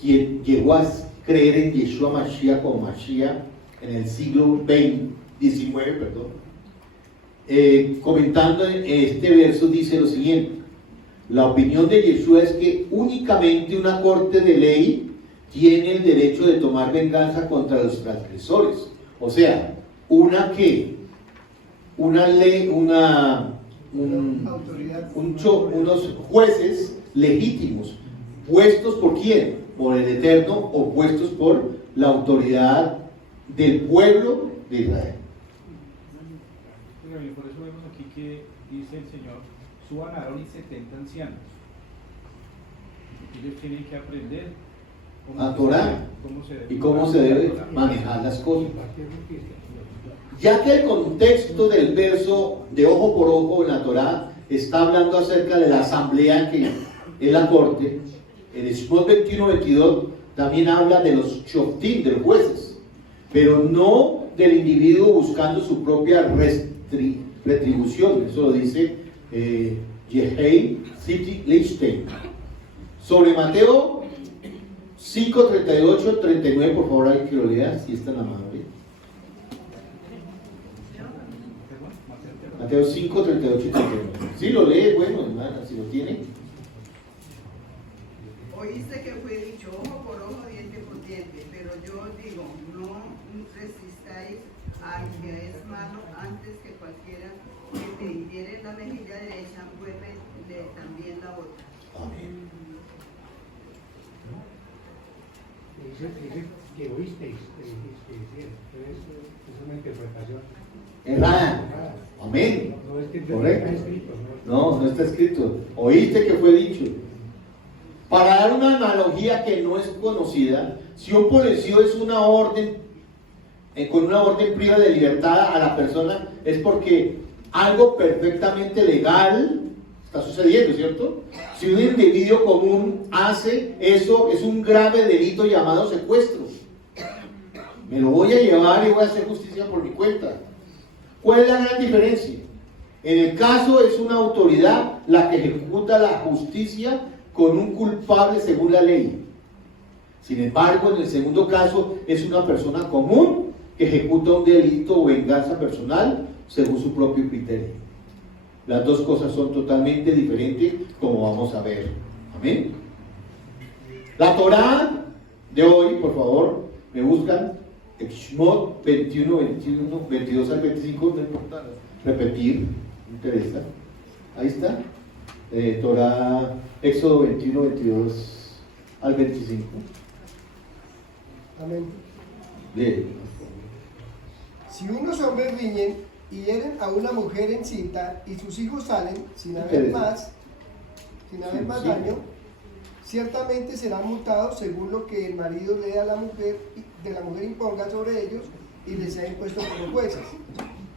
quien llegó a creer en Yeshua Mashiach como Mashiach en el siglo XIX, comentando este verso, dice lo siguiente: la opinión de Yeshua es que únicamente una corte de ley tiene el derecho de tomar venganza contra los transgresores. O sea, unos jueces legítimos, puestos por quién, por el Eterno, o puestos por la autoridad del pueblo de Israel. Por eso vemos aquí que dice el Señor: suban a Aarón y 70 ancianos. Ellos tienen que aprender A Torah y cómo se debe manejar las cosas. Ya que el contexto del verso de ojo por ojo en la Torah está hablando acerca de la asamblea que es la corte, en el Shmot 21-22 también habla de los shoftim, de los jueces, pero no del individuo buscando su propia retribución. Eso lo dice Yehiel Sipi Leste. Sobre Mateo 5:38-39, por favor, alguien que lo lea, si es tan amable. Mateo 5, 38 y 39. Si lo lee, bueno, hermana, si lo tiene. Oíste que fue dicho ojo por ojo, diente por diente, pero yo os digo, no resistáis al que es malo, antes que cualquiera que te hiriere en la mejilla derecha, vuelve también la otra. Amén. Dice que oísteis, es una interpretación Errada. Amén. No es que Correcto. está escrito, No está escrito. Oíste que fue dicho. Para dar una analogía que no es conocida, si un policía es una orden, con una orden priva de libertad a la persona, es porque algo perfectamente legal Está sucediendo, ¿cierto? Si un individuo común hace eso, es un grave delito llamado secuestro. Me lo voy a llevar y voy a hacer justicia por mi cuenta. ¿Cuál es la gran diferencia? En el caso es una autoridad la que ejecuta la justicia con un culpable según la ley. Sin embargo, en el segundo caso es una persona común que ejecuta un delito o venganza personal según su propio criterio. Las dos cosas son totalmente diferentes, como vamos a ver. Amén. La Torá de hoy, por favor, me buscan Shmot 21, 21, 22 al 25, no importa repetir, me interesa. Ahí está. Torá, Éxodo 21, 22 al 25. Amén. Lee. Si unos hombres riñen y hieren a una mujer encinta y sus hijos salen sin haber más daño, ciertamente serán multados según lo que el marido le dé a la mujer, de la mujer imponga sobre ellos y les sea impuesto por los jueces.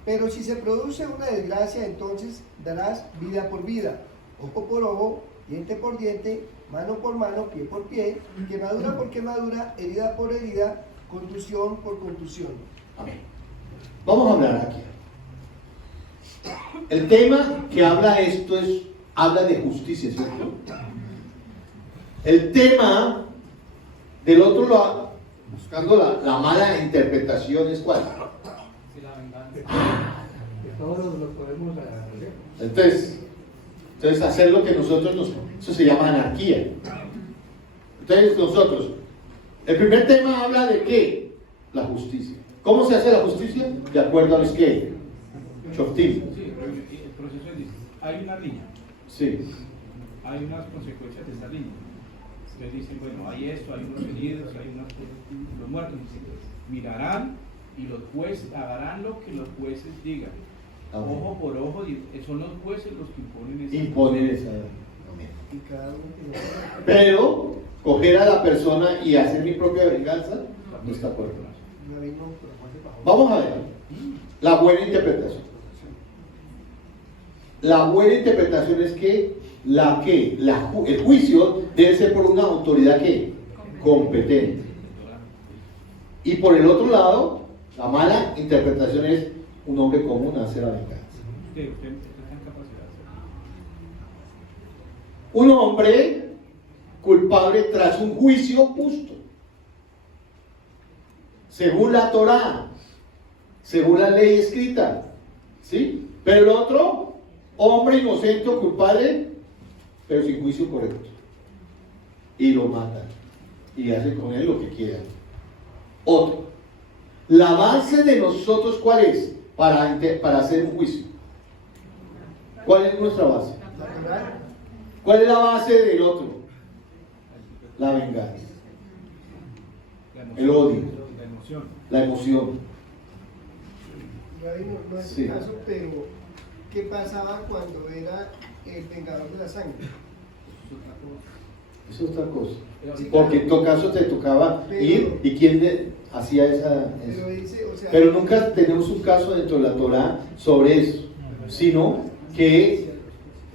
Pero si se produce una desgracia, entonces darás vida por vida, ojo por ojo, diente por diente, mano por mano, pie por pie, quemadura por quemadura, herida por herida, contusión por contusión. Amén. Vamos a hablar aquí. El tema que habla esto habla de justicia, ¿cierto? El tema del otro lado, buscando la mala interpretación, es ¿cuál? Todos lo podemos hacer. Entonces hacer lo que nosotros eso se llama anarquía. Entonces nosotros, el primer tema habla de ¿qué? La justicia. ¿Cómo se hace la justicia? De acuerdo a los que Shoftim. Sí, el proceso es distinto. Hay una riña. Sí. Hay unas consecuencias de esa riña. Ustedes dicen, bueno, hay esto, hay unos heridos, hay los muertos. Mirarán y los jueces harán lo que los jueces digan. Amén. Ojo por ojo, son los jueces los que Imponen esa. Pero coger a la persona y hacer mi propia venganza no está de acuerdo. Vamos a ver la buena interpretación. La buena interpretación es que el juicio debe ser por una autoridad que competente. Y por el otro lado, la mala interpretación es un hombre común hace la venganza. Usted está en capacidad de hacerlo. Un hombre culpable tras un juicio justo, según la Torá, según la ley escrita, ¿sí? Pero el otro, hombre inocente o culpable, pero sin juicio correcto, y lo matan y hace con él lo que quiera. Otro, la base de nosotros, ¿cuál es? Para hacer un juicio. ¿Cuál es nuestra base? ¿Cuál es la base del otro? La venganza, el odio, la emoción. No es Sí. el caso, pero ¿qué pasaba cuando era el vengador de la sangre? Eso es otra cosa. Porque en todo caso te tocaba ir y quién hacía esa. Pero dice, o sea, Pero nunca tenemos un caso dentro de la Torá sobre eso, sino que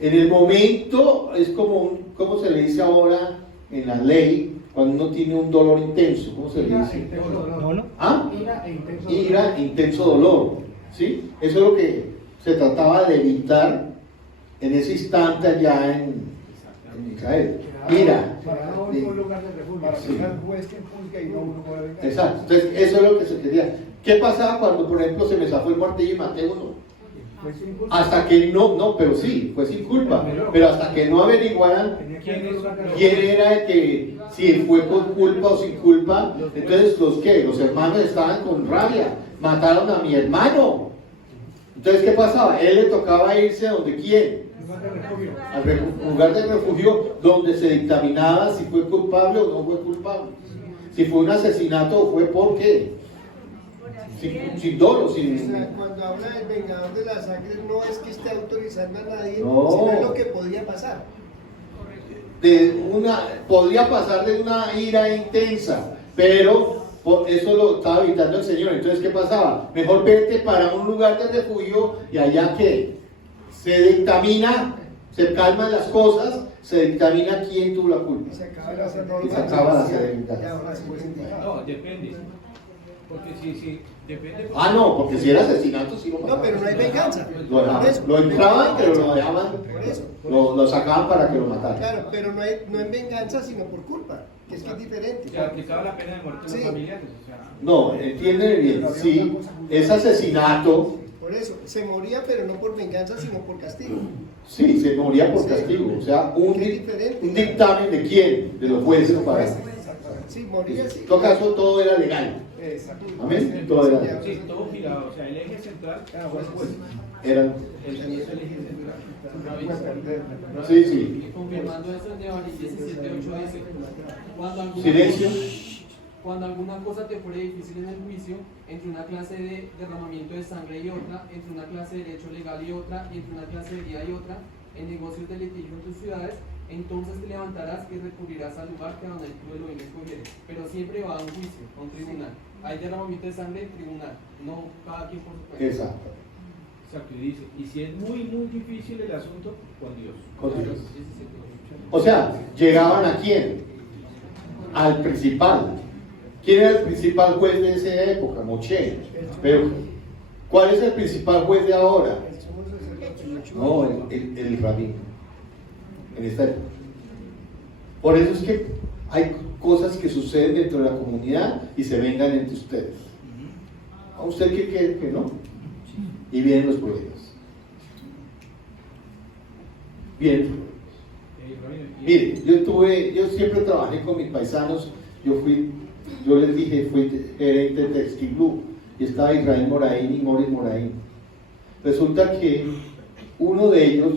en el momento es como ¿cómo se le dice ahora en la ley cuando uno tiene un dolor intenso? ¿Cómo se le dice? ¿Ah? Ira e intenso dolor. ¿Sí? Eso es lo que se trataba de evitar en ese instante allá en Israel. Mira. Un lugar de refugio. para Sí. que el juez que juzga y no uno puede vengar. Exacto. Entonces, eso es lo que se quería. ¿Qué pasaba cuando, por ejemplo, se me zafó el martillo y maté uno? Fue sin culpa. Hasta que no, pero sí, fue sin culpa. Pero hasta que no averiguaran Tenía que haber un lugar de quién refugio. era el que, si fue con culpa o sin culpa. Entonces, los hermanos estaban con rabia. Mataron a mi hermano. Entonces, ¿qué pasaba? Él le tocaba irse a donde quién. Un lugar de refugio. Al lugar de refugio donde se dictaminaba si fue culpable o no fue culpable. Si fue un asesinato o fue por qué. Sin dolo, O sea, sin. cuando habla del vengador de la sangre, no es que esté autorizando a nadie, No. sino es lo que podía pasar. Podría pasar de una ira intensa, pero eso lo estaba evitando el Señor. Entonces, ¿qué pasaba? Mejor vete para un lugar de refugio y allá que se dictamina Se calman las cosas, se dictamina quién tuvo la culpa. Se acaba de hacer Y se acaba la normal. serenidad. Y ahora se puede indicar. No, depende. Porque si depende. Ah, no, porque si era asesinato, sí lo No, mataban. pero no hay venganza. Lo dejaban. Por eso, Lo entraban, pero lo dejaban, Por eso. lo sacaban para que lo mataran. Claro, pero no es venganza, sino por culpa, que es diferente. Se aplicaba la pena de muerte a Sí. los familiares. O sea, No, entiende bien, sí, es asesinato, Por eso, se moría, pero no por venganza, sino por castigo. sí, se moría por Sí. castigo, o sea, un Es diferente. dictamen de quién, de los jueces para... Sí, moría, sí. En todo caso, todo era legal. Amén, todo era legal. sí, todo girado. O sea, el eje central fue el juez. Eran, El juez es el eje central. sí, sí, Confirmando eso, en Devarim 17:8 dice: silencio. Cuando alguna cosa te fuere difícil en el juicio, entre una clase de derramamiento de sangre y otra, entre una clase de derecho legal y otra, y entre una clase de herida y otra, en negocios de litigio en tus ciudades, entonces te levantarás y recurrirás al lugar que Adonai tu Elohim escogiere. Pero siempre va a un juicio, a un tribunal. Hay derramamiento de sangre, tribunal, no cada quien por su cuenta. Exacto. Exacto, y dice, y si es muy, muy difícil el asunto, con Dios. Con Dios. 17:8. O sea, llegaban a quién? Al principal. ¿Quién era el principal juez de esa época? Moshe. Pero, ¿cuál es el principal juez de ahora? No, el rabino. En esta época. Por eso es que hay cosas que suceden dentro de la comunidad y se vengan entre ustedes. ¿A usted que no? Y vienen los problemas. Bien. Mire, yo siempre trabajé con mis paisanos, yo les dije, fui gerente de Textil Blue, y estaba Israel Moraín y Morris Moraín. Resulta que uno de ellos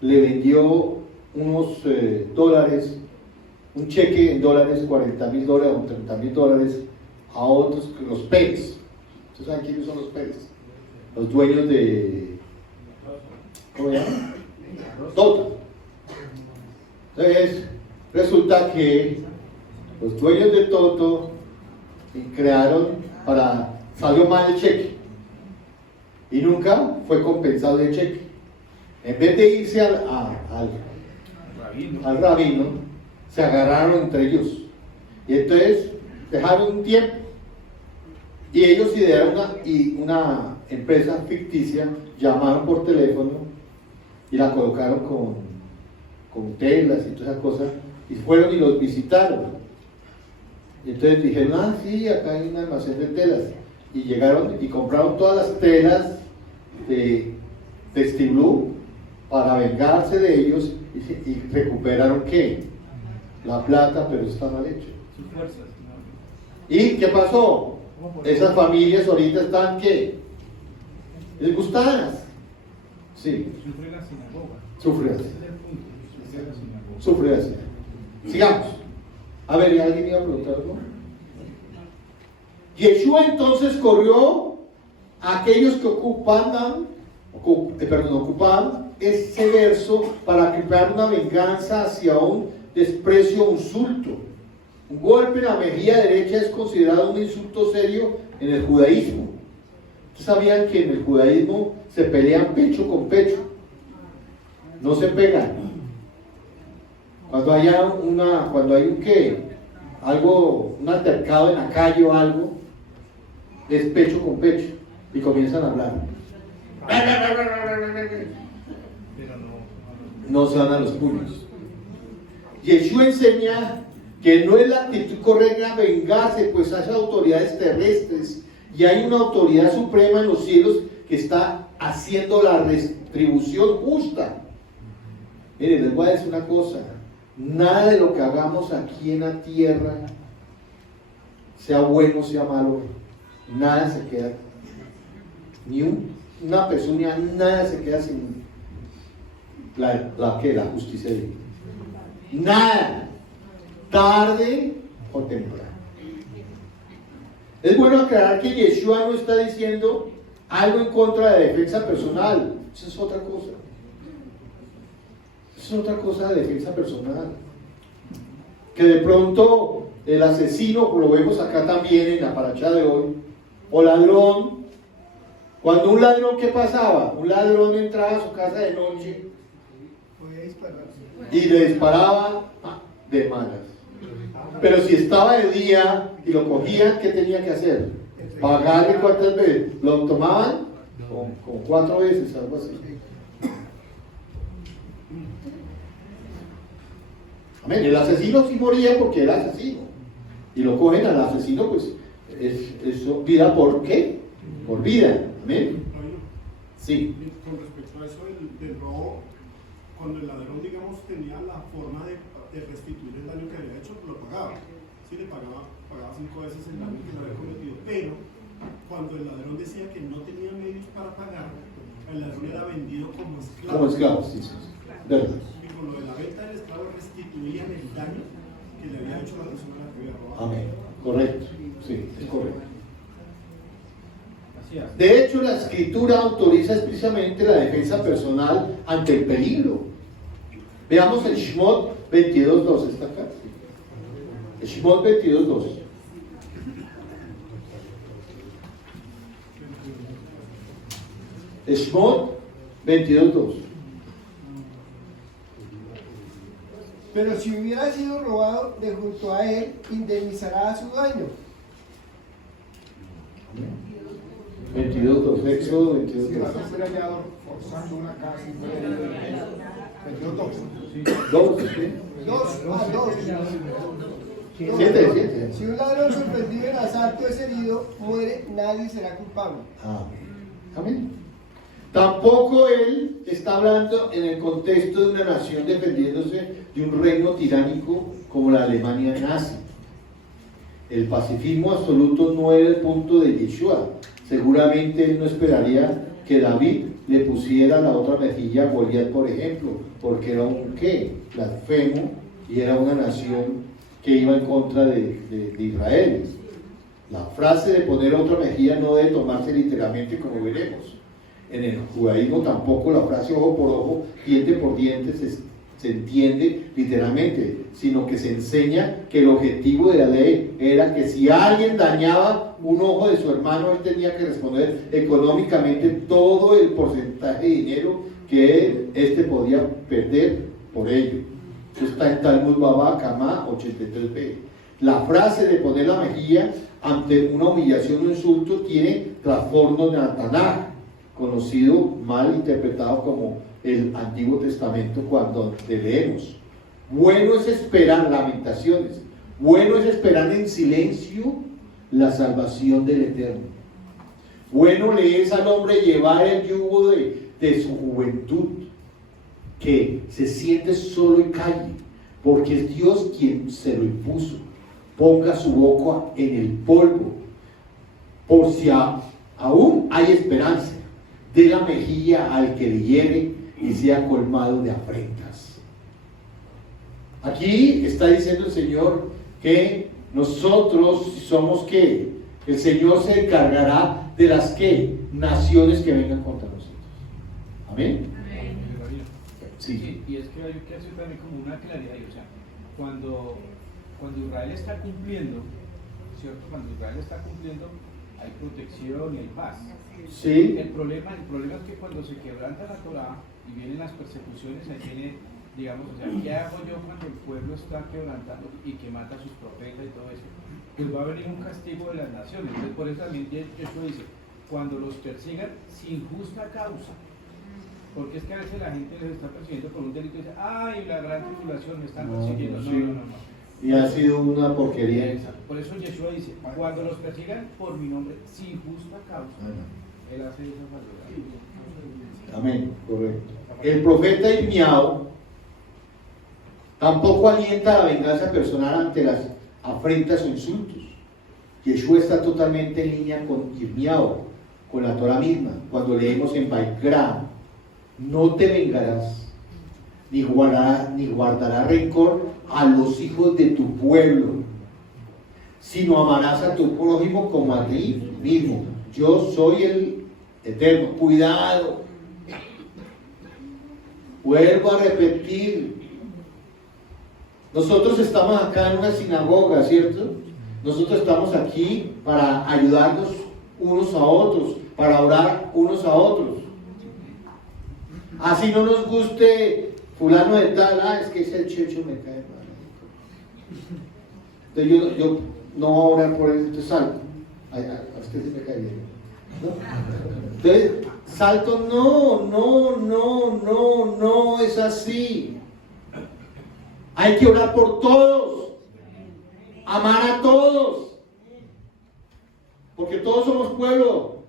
le vendió unos dólares, un cheque en dólares, $40,000 o $30,000 a otros, los Pérez. ¿Ustedes saben quiénes son los Pérez? Los dueños de... ¿cómo se llama? Total. Entonces, resulta que los dueños de Toto crearon salió mal el cheque y nunca fue compensado el cheque. En vez de irse al rabino, se agarraron entre ellos y entonces dejaron un tiempo y ellos idearon una empresa ficticia, llamaron por teléfono y la colocaron con telas y todas esas cosas, y fueron y los visitaron. Y entonces dijeron, sí, acá hay un almacén de telas. Y llegaron y compraron todas las telas de Textil Blue para vengarse de ellos y recuperaron ¿qué? La plata, pero está mal hecho. Sus fuerzas. ¿Y qué pasó? Esas familias ahorita están ¿qué? Disgustadas. Sí, Sufre la sinagoga. sufren Ese así. es el punto. Sufre la sinagoga. Sufre así. Sigamos. A ver, ¿alguien iba a preguntar algo? Yeshua entonces corrió a aquellos que ocupaban ese verso para crear una venganza hacia un desprecio, un insulto. Un golpe en la mejilla derecha es considerado un insulto serio en el judaísmo. ¿Ustedes sabían que en el judaísmo se pelean pecho con pecho? No se pegan. Cuando hay un altercado en la calle o algo, es pecho con pecho y comienzan a hablar. Pero No se dan a los puños. Yeshua enseña que no es la actitud correcta vengarse, pues hay autoridades terrestres y hay una autoridad suprema en los cielos que está haciendo la retribución justa. Miren, les voy a decir una cosa. Nada de lo que hagamos aquí en la tierra, sea bueno o sea malo, nada se queda, ni una pezuña, nada se queda sin la justicia divina. Nada, tarde o temprano. Es bueno aclarar que Yeshua no está diciendo algo en contra de defensa personal, eso es otra cosa. Es otra cosa de defensa personal. Que de pronto el asesino, lo vemos acá también en la paracha de hoy, o ladrón, cuando un ladrón, ¿qué pasaba? Un ladrón entraba a su casa de noche voy a disparar. Y le disparaba de malas. Pero si estaba de día y lo cogían, ¿qué tenía que hacer? Pagarle cuántas veces. Lo tomaban con 4 veces, algo así. Amén. El asesino sí moría porque era asesino. Y lo cogen al asesino, pues, es vida por qué? Por vida. Amén. Sí. Con respecto a eso del robo, cuando el ladrón, digamos, tenía la forma de restituir el daño que había hecho, lo pagaba. Sí, le pagaba 5 veces el daño que le había cometido. Pero cuando el ladrón decía que no tenía medios para pagar, el ladrón era vendido como esclavo. Como esclavo, sí, sí. Verdad. Y con lo de la venta del esclavo restituían el daño que le había hecho la persona a la que había robado. Amén. Correcto. Sí, es correcto. Así es. De hecho, la escritura autoriza explícitamente la defensa personal ante el peligro. Veamos el Shemot 22.2, ¿está acá? El Shemot 22.2. El Shemot 22.2. Pero si hubiera sido robado de junto a él, indemnizará su daño. 22.2, Éxodo Si 22.2. vas a ser hallado forzando una casa y fuera de 2, ¿sí? Dos. 7. Si un ladrón sorprendido en asalto es herido, muere, nadie será culpable. Amén. Tampoco él está hablando en el contexto de una nación defendiéndose de un reino tiránico como la Alemania nazi. El pacifismo absoluto no era el punto de Yeshua. Seguramente él no esperaría que David le pusiera la otra mejilla a Goliat, por ejemplo, porque era un blasfemo y era una nación que iba en contra de Israel. La frase de poner otra mejilla no debe tomarse literalmente, como veremos. En el judaísmo tampoco la frase ojo por ojo, diente por diente se entiende literalmente, sino que se enseña que el objetivo de la ley era que si alguien dañaba un ojo de su hermano, él tenía que responder económicamente todo el porcentaje de dinero que éste podía perder por ello. Eso está en Talmud Baba Kama 83b. La frase de poner la mejilla ante una humillación o insulto tiene trasfondo de Tanaj, conocido, mal interpretado como el Antiguo Testamento cuando leemos. Bueno es esperar, Lamentaciones, bueno es esperar en silencio la salvación del Eterno. Bueno le es al hombre llevar el yugo de su juventud, que se siente solo y calle, porque es Dios quien se lo impuso. Ponga su boca en el polvo, por si aún hay esperanza. Dé la mejilla al que le hiere y sea colmado de afrentas. Aquí está diciendo el Señor que nosotros somos que el Señor se encargará de las naciones que vengan contra nosotros. Amén. Sí. Y es que hay que hacer también como una claridad, o sea, cuando Israel está cumpliendo, ¿cierto? Cuando Israel está cumpliendo, hay protección y hay paz. Sí. El problema es que cuando se quebranta la Torá y vienen las persecuciones, ahí viene, digamos, o sea, ¿qué hago yo cuando el pueblo está quebrantando y que mata a sus profetas y todo eso? Pues va a venir un castigo de las naciones. Entonces, por eso también Yeshua dice, cuando los persigan sin justa causa, porque es que a veces la gente les está persiguiendo por un delito y dice, ay, la gran tribulación me están persiguiendo. No. Y ha sido una porquería. Por eso Yeshua dice, cuando los persigan por mi nombre sin justa causa, él hace esa salvedad. Amén, correcto. El profeta Irmiao tampoco alienta la venganza personal ante las afrentas o insultos. Yeshua está totalmente en línea con Irmiao, con la Torah misma, cuando leemos en Baikra, no te vengarás, ni guardará rencor a los hijos de tu pueblo, sino amarás a tu prójimo como a ti mismo. Yo soy el Eterno. Cuidado. Vuelvo a repetir. Nosotros estamos acá en una sinagoga, ¿cierto? Nosotros estamos aquí para ayudarnos unos a otros, para orar unos a otros. Así no nos guste fulano de tal, es que ese checho me cae mal. Entonces yo no voy a orar por él, entonces salto. A usted sí me cae bien, ¿no? Entonces, salto, no es así. Hay que orar por todos, amar a todos, porque todos somos pueblo.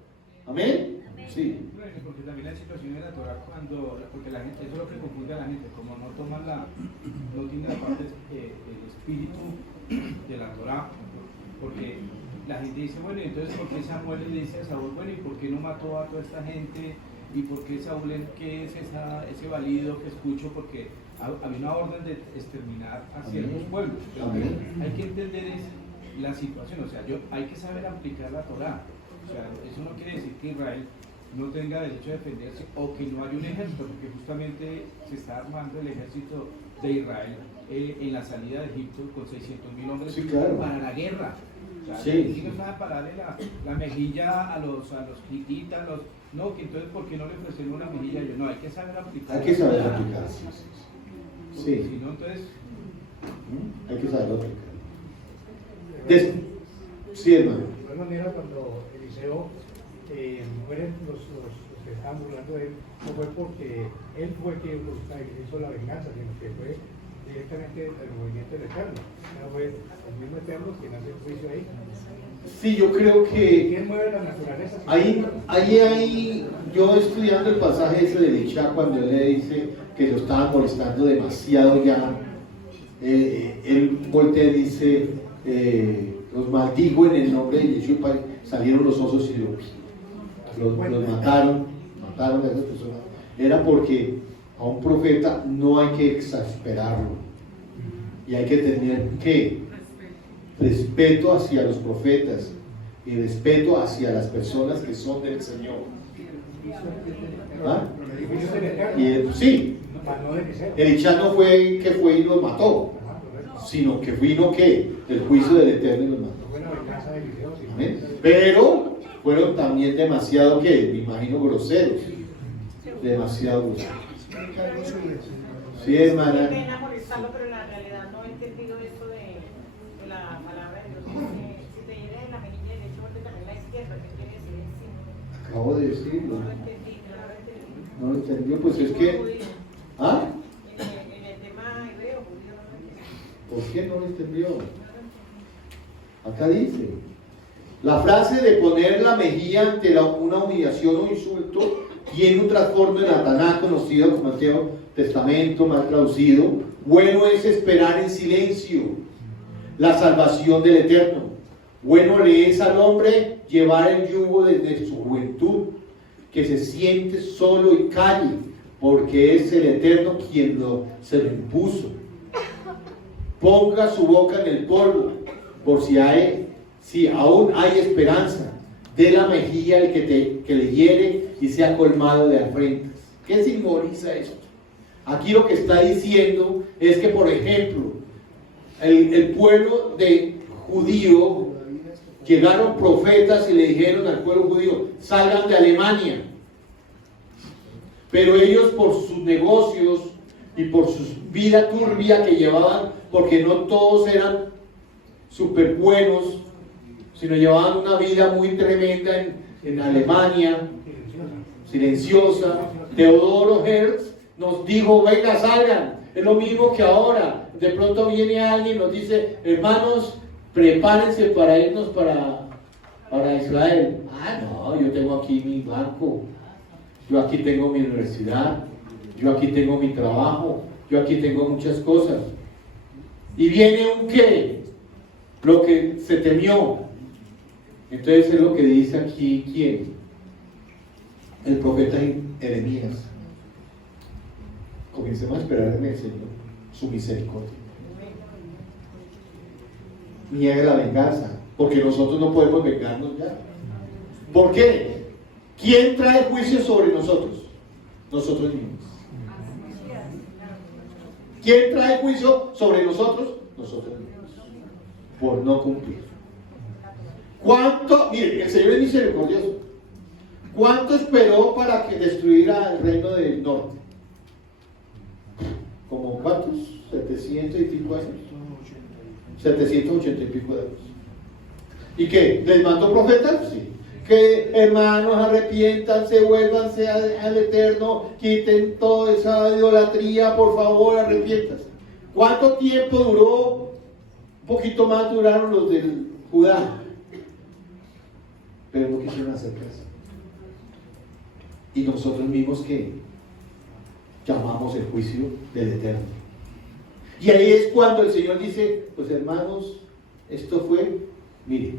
¿Amén? Sí. Bueno, porque también la situación de la Torah porque la gente, eso es lo que confunde a la gente, como no toman no tiene la parte, el espíritu de la Torah, porque la gente dice, bueno, entonces ¿por qué Samuel le dice a Saúl, bueno, y por qué no mató a toda esta gente? ¿Y por qué Saúl, qué es ese valido que escucho? Porque había una orden de exterminar a ciertos pueblos. Hay que entender la situación, o sea, hay que saber aplicar la Torah. O sea, eso no quiere decir que Israel no tenga derecho a defenderse o que no haya un ejército, porque justamente se está armando el ejército de Israel en la salida de Egipto con 600.000 hombres, sí, claro, para la guerra. O sea, sí. No van a pararle la mejilla a los hititas, no, que entonces ¿por qué no le ofrecieron una mejilla? No, hay que saber aplicar. Hay que saber aplicar, sí. Si no, entonces... Hay que saber aplicar. Sí, hermano. De alguna manera, cuando Eliseo mueren los que estaban burlando de él, no fue porque él fue quien hizo la venganza, sino que fue directamente del movimiento del Eterno. No fue el mismo Eterno quien hace el juicio ahí. Sí, yo creo que ¿quién mueve la naturaleza? Ahí, yo estudiando el pasaje ese de Elisha, cuando él le dice que lo estaban molestando demasiado ya, él voltea y dice, los maldigo en el nombre de Yeshua, salieron los osos y los mataron a esas personas. Era porque a un profeta no hay que exasperarlo y hay que tener respeto hacia los profetas y respeto hacia las personas que son del Señor. ¿Ah? Sí, Elisha no fue que fue y los mató, sino que vino el juicio del Eterno y los mató. ¿Amén? Pero fueron también demasiado, me imagino, groseros. Demasiado groseros. Sí, hermana. Qué pena molestarlo, pero en la realidad no he entendido eso de la palabra de Dios. Si te hieres en la mejilla derecha, vuelve también la izquierda. ¿Qué quiere decir encima? Acabo de decirlo. No lo entendí, no lo entendió, pues es que... ¿Ah? En el tema hebreo, judío, no lo entendí. ¿Por qué no lo entendió? Acá dice, la frase de poner la mejilla ante una humillación o insulto tiene un trasfondo en la Taná, conocido como Antiguo Testamento, mal traducido. Bueno es esperar en silencio la salvación del Eterno. Bueno le es al hombre llevar el yugo desde su juventud, que se siente solo y calle, porque es el Eterno quien se lo impuso. Ponga su boca en el polvo, por si aún hay esperanza. Dé la mejilla al que le hiere y sea colmado de afrentas. ¿Qué simboliza esto? Aquí lo que está diciendo es que, por ejemplo, el pueblo judío, llegaron profetas y le dijeron al pueblo judío, salgan de Alemania. Pero ellos, por sus negocios y por su vida turbia que llevaban, porque no todos eran súper buenos, sino llevaban una vida muy tremenda en Alemania, silenciosa. Teodoro Herz nos dijo, venga, salgan. Es lo mismo que ahora. De pronto viene alguien y nos dice, hermanos, prepárense para irnos para Israel. No, yo tengo aquí mi banco, yo aquí tengo mi universidad, yo aquí tengo mi trabajo, yo aquí tengo muchas cosas. Y viene un qué, lo que se temió. Entonces es lo que dice aquí, ¿quién? El profeta Jeremías. Comencemos a esperar en el Señor su misericordia. Niegue la venganza, porque nosotros no podemos vengarnos ya. ¿Por qué? ¿Quién trae juicio sobre nosotros? Nosotros mismos. ¿Quién trae juicio sobre nosotros? Nosotros mismos. Por no cumplir. ¿Cuánto? Mire, el Señor es misericordioso. ¿Cuánto esperó para que destruyera el reino del norte? 700 y pico años. 780 y pico de años. ¿Y qué? ¿Les mandó profetas? Sí. Que hermanos, arrepiéntanse, vuélvanse al Eterno, quiten toda esa idolatría, por favor, arrepiéntanse. ¿Cuánto tiempo duró? Un poquito más duraron los del Judá, pero no quisieron hacer caso. Y nosotros mismos que llamamos el juicio del Eterno. Y ahí es cuando el Señor dice, pues hermanos, esto fue, mire,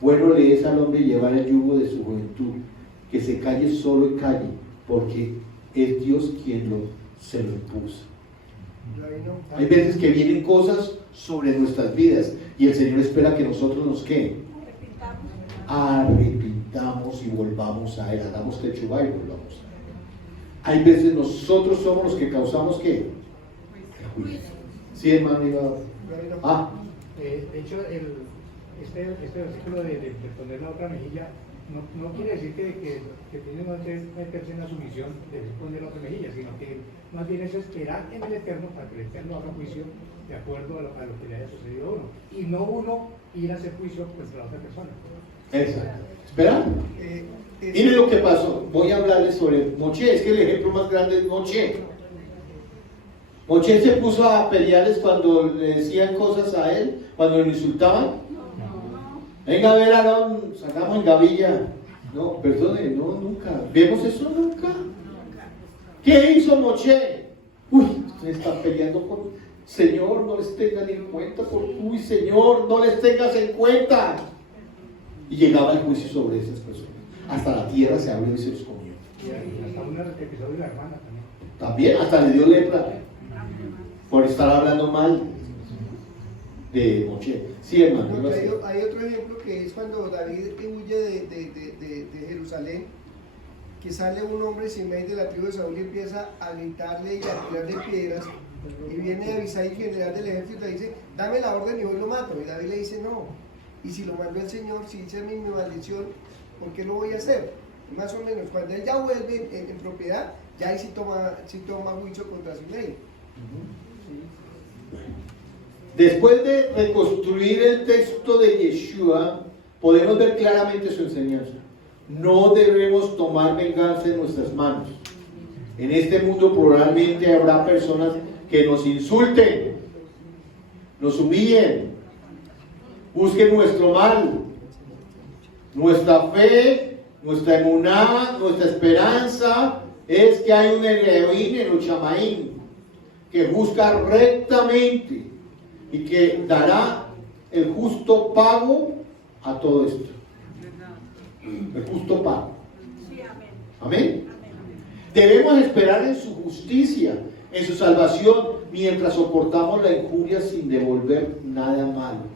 bueno le es al hombre llevar el yugo de su juventud, que se calle solo y calle, porque es Dios quien se lo impuso. Hay veces que vienen cosas sobre nuestras vidas y el Señor espera que nosotros nos arrepintamos y volvamos a Él, hagamos techubá y volvamos a Él. Hay veces nosotros somos los que causamos ¿qué? El juicio. Sí, hermano. De hecho, este versículo de poner la otra mejilla no quiere decir que tiene que meterse en la sumisión de poner la otra mejilla, sino que más bien es esperar en el Eterno para que el Eterno haga juicio de acuerdo a lo que le haya sucedido a uno, y no uno ir a hacer juicio contra la otra persona. Exacto. Espera. Miren lo que pasó. Voy a hablarles sobre Moche. Es que el ejemplo más grande es Moche. Moche se puso a pelearles cuando le decían cosas a él, cuando lo insultaban. Venga a ver, Aarón, sacamos en gavilla. No, perdone, no, nunca. ¿Vemos eso nunca? ¿Qué hizo Moche? Uy, usted está peleando con Señor, no les tengan en cuenta. Uy, Señor, no les tengas en cuenta. Y llegaba el juicio sobre esas personas. Hasta la tierra se abrió y se los comió. Hasta un episodio de la hermana también. También, hasta le dio lepra por estar hablando mal de Moche. Sí, hermano. No, hay otro ejemplo que es cuando David huye de Jerusalén, que sale un hombre sin de la tribu de Saúl y empieza a gritarle y a tirarle piedras, y viene Abisai, general del ejército, y le dice, dame la orden y hoy lo mato. Y David le dice, no, y si lo mandó el Señor, si dice a mí mi maldición, ¿por qué lo voy a hacer? Más o menos, cuando él ya vuelve en propiedad, ya ahí sí toma juicio contra su ley. Después de reconstruir el texto de Yeshua, podemos ver claramente su enseñanza. No debemos tomar venganza en nuestras manos. En este mundo probablemente habrá personas que nos insulten, nos humillen, busquen nuestro mal. Nuestra fe, nuestra emuná, nuestra esperanza es que hay un Elohim en el Chamaín que juzga rectamente y que dará el justo pago a todo esto. El justo pago. Amén. Debemos esperar en su justicia, en su salvación, mientras soportamos la injuria sin devolver nada malo.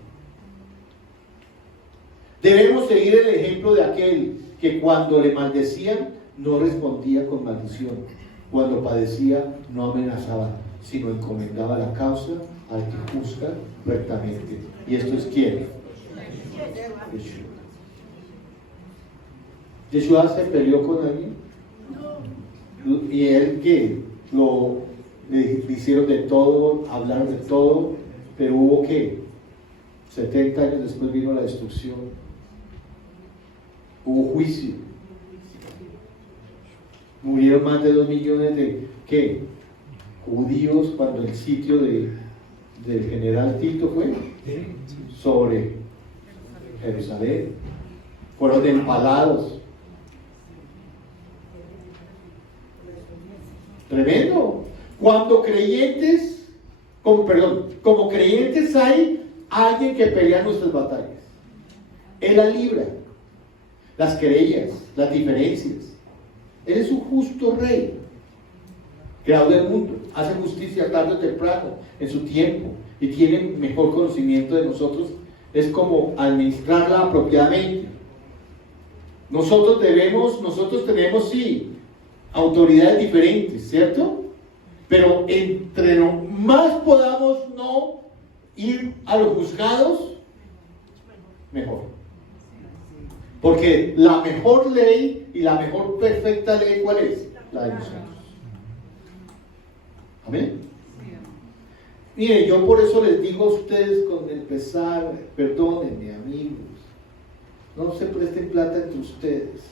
Debemos seguir el ejemplo de aquel que cuando le maldecían no respondía con maldición, cuando padecía no amenazaba, sino encomendaba la causa al que juzga rectamente. ¿Y esto es quién? Yeshua. ¿Yeshua se peleó con alguien? Y él que le hicieron de todo, hablaron de todo, pero hubo que 70 años después vino la destrucción, hubo juicio, murieron más de 2 millones de judíos cuando el sitio del general Tito fue sobre Jerusalén, fueron empalados. Tremendo. Cuando creyentes, como creyentes hay alguien que pelea nuestras batallas. Él las libra, las querellas, las diferencias. Él es un justo rey, creador del mundo, hace justicia tarde o temprano, en su tiempo, y tiene mejor conocimiento de nosotros. Es como administrarla apropiadamente. Nosotros tenemos sí, autoridades diferentes, ¿cierto? Pero entre lo más podamos no ir a los juzgados, mejor. Porque la mejor ley y la mejor perfecta ley, ¿cuál es? La de nosotros. ¿Amén? Miren, yo por eso les digo a ustedes con el pesar, perdónenme amigos, no se presten plata entre ustedes,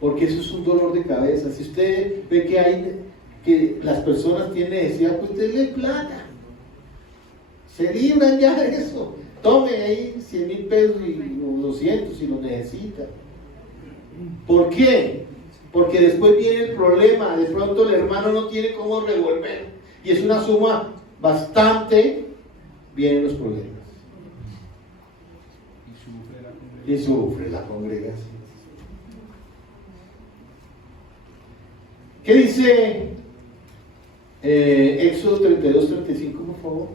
porque eso es un dolor de cabeza. Si usted ve que las personas tienen necesidad, pues denle plata, se libran ya de eso, tome ahí 100,000 pesos o 200 si lo necesita. ¿Por qué? Porque después viene el problema, de pronto el hermano no tiene cómo revolver y es una suma bastante, vienen los problemas y sufre la congregación. ¿Qué dice Éxodo 32-35, por favor?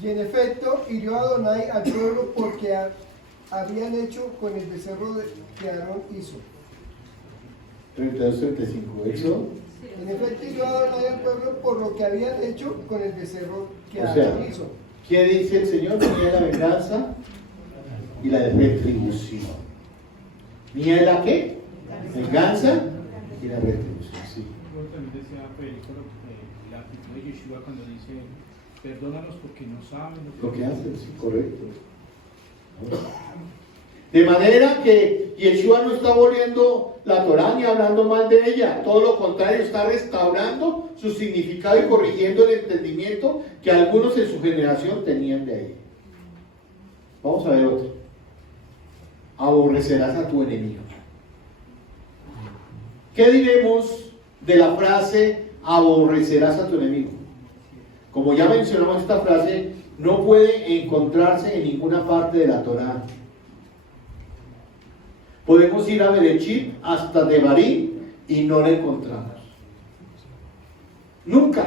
Y en efecto hirió Adonai al pueblo porque habían hecho con el becerro que Aarón hizo. 32-35, Éxodo. En efecto hirió Adonai al pueblo por lo que habían hecho con el becerro que O sea, Aarón hizo. ¿qué dice el Señor? Ni la venganza y la retribución. ¿Ni la qué? Venganza y la retribución, sí. También decía Federico la actitud de Yeshua cuando dice, perdónanos porque no saben Lo que hacen, sí, correcto. De manera que Yeshua no está volviendo la Torá ni hablando mal de ella, todo lo contrario, está restaurando su significado y corrigiendo el entendimiento que algunos en su generación tenían de ella. Vamos a ver otro. Aborrecerás a tu enemigo. ¿Qué diremos de la frase aborrecerás a tu enemigo? Como ya mencionamos, esta frase no puede encontrarse en ninguna parte de la Torá. Podemos ir a Berechit hasta Devarim y no la encontramos. Nunca.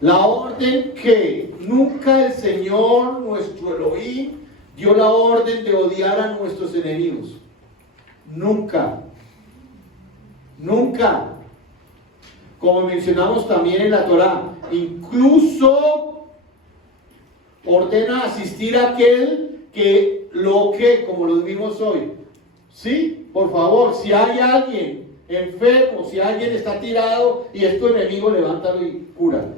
La orden que nunca el Señor, nuestro Elohim, dio la orden de odiar a nuestros enemigos. Nunca. Nunca. Como mencionamos también en la Torá, incluso ordena asistir a aquel que como lo vimos hoy. Sí, por favor, si hay alguien enfermo, si alguien está tirado y es tu enemigo, levántalo y cúralo.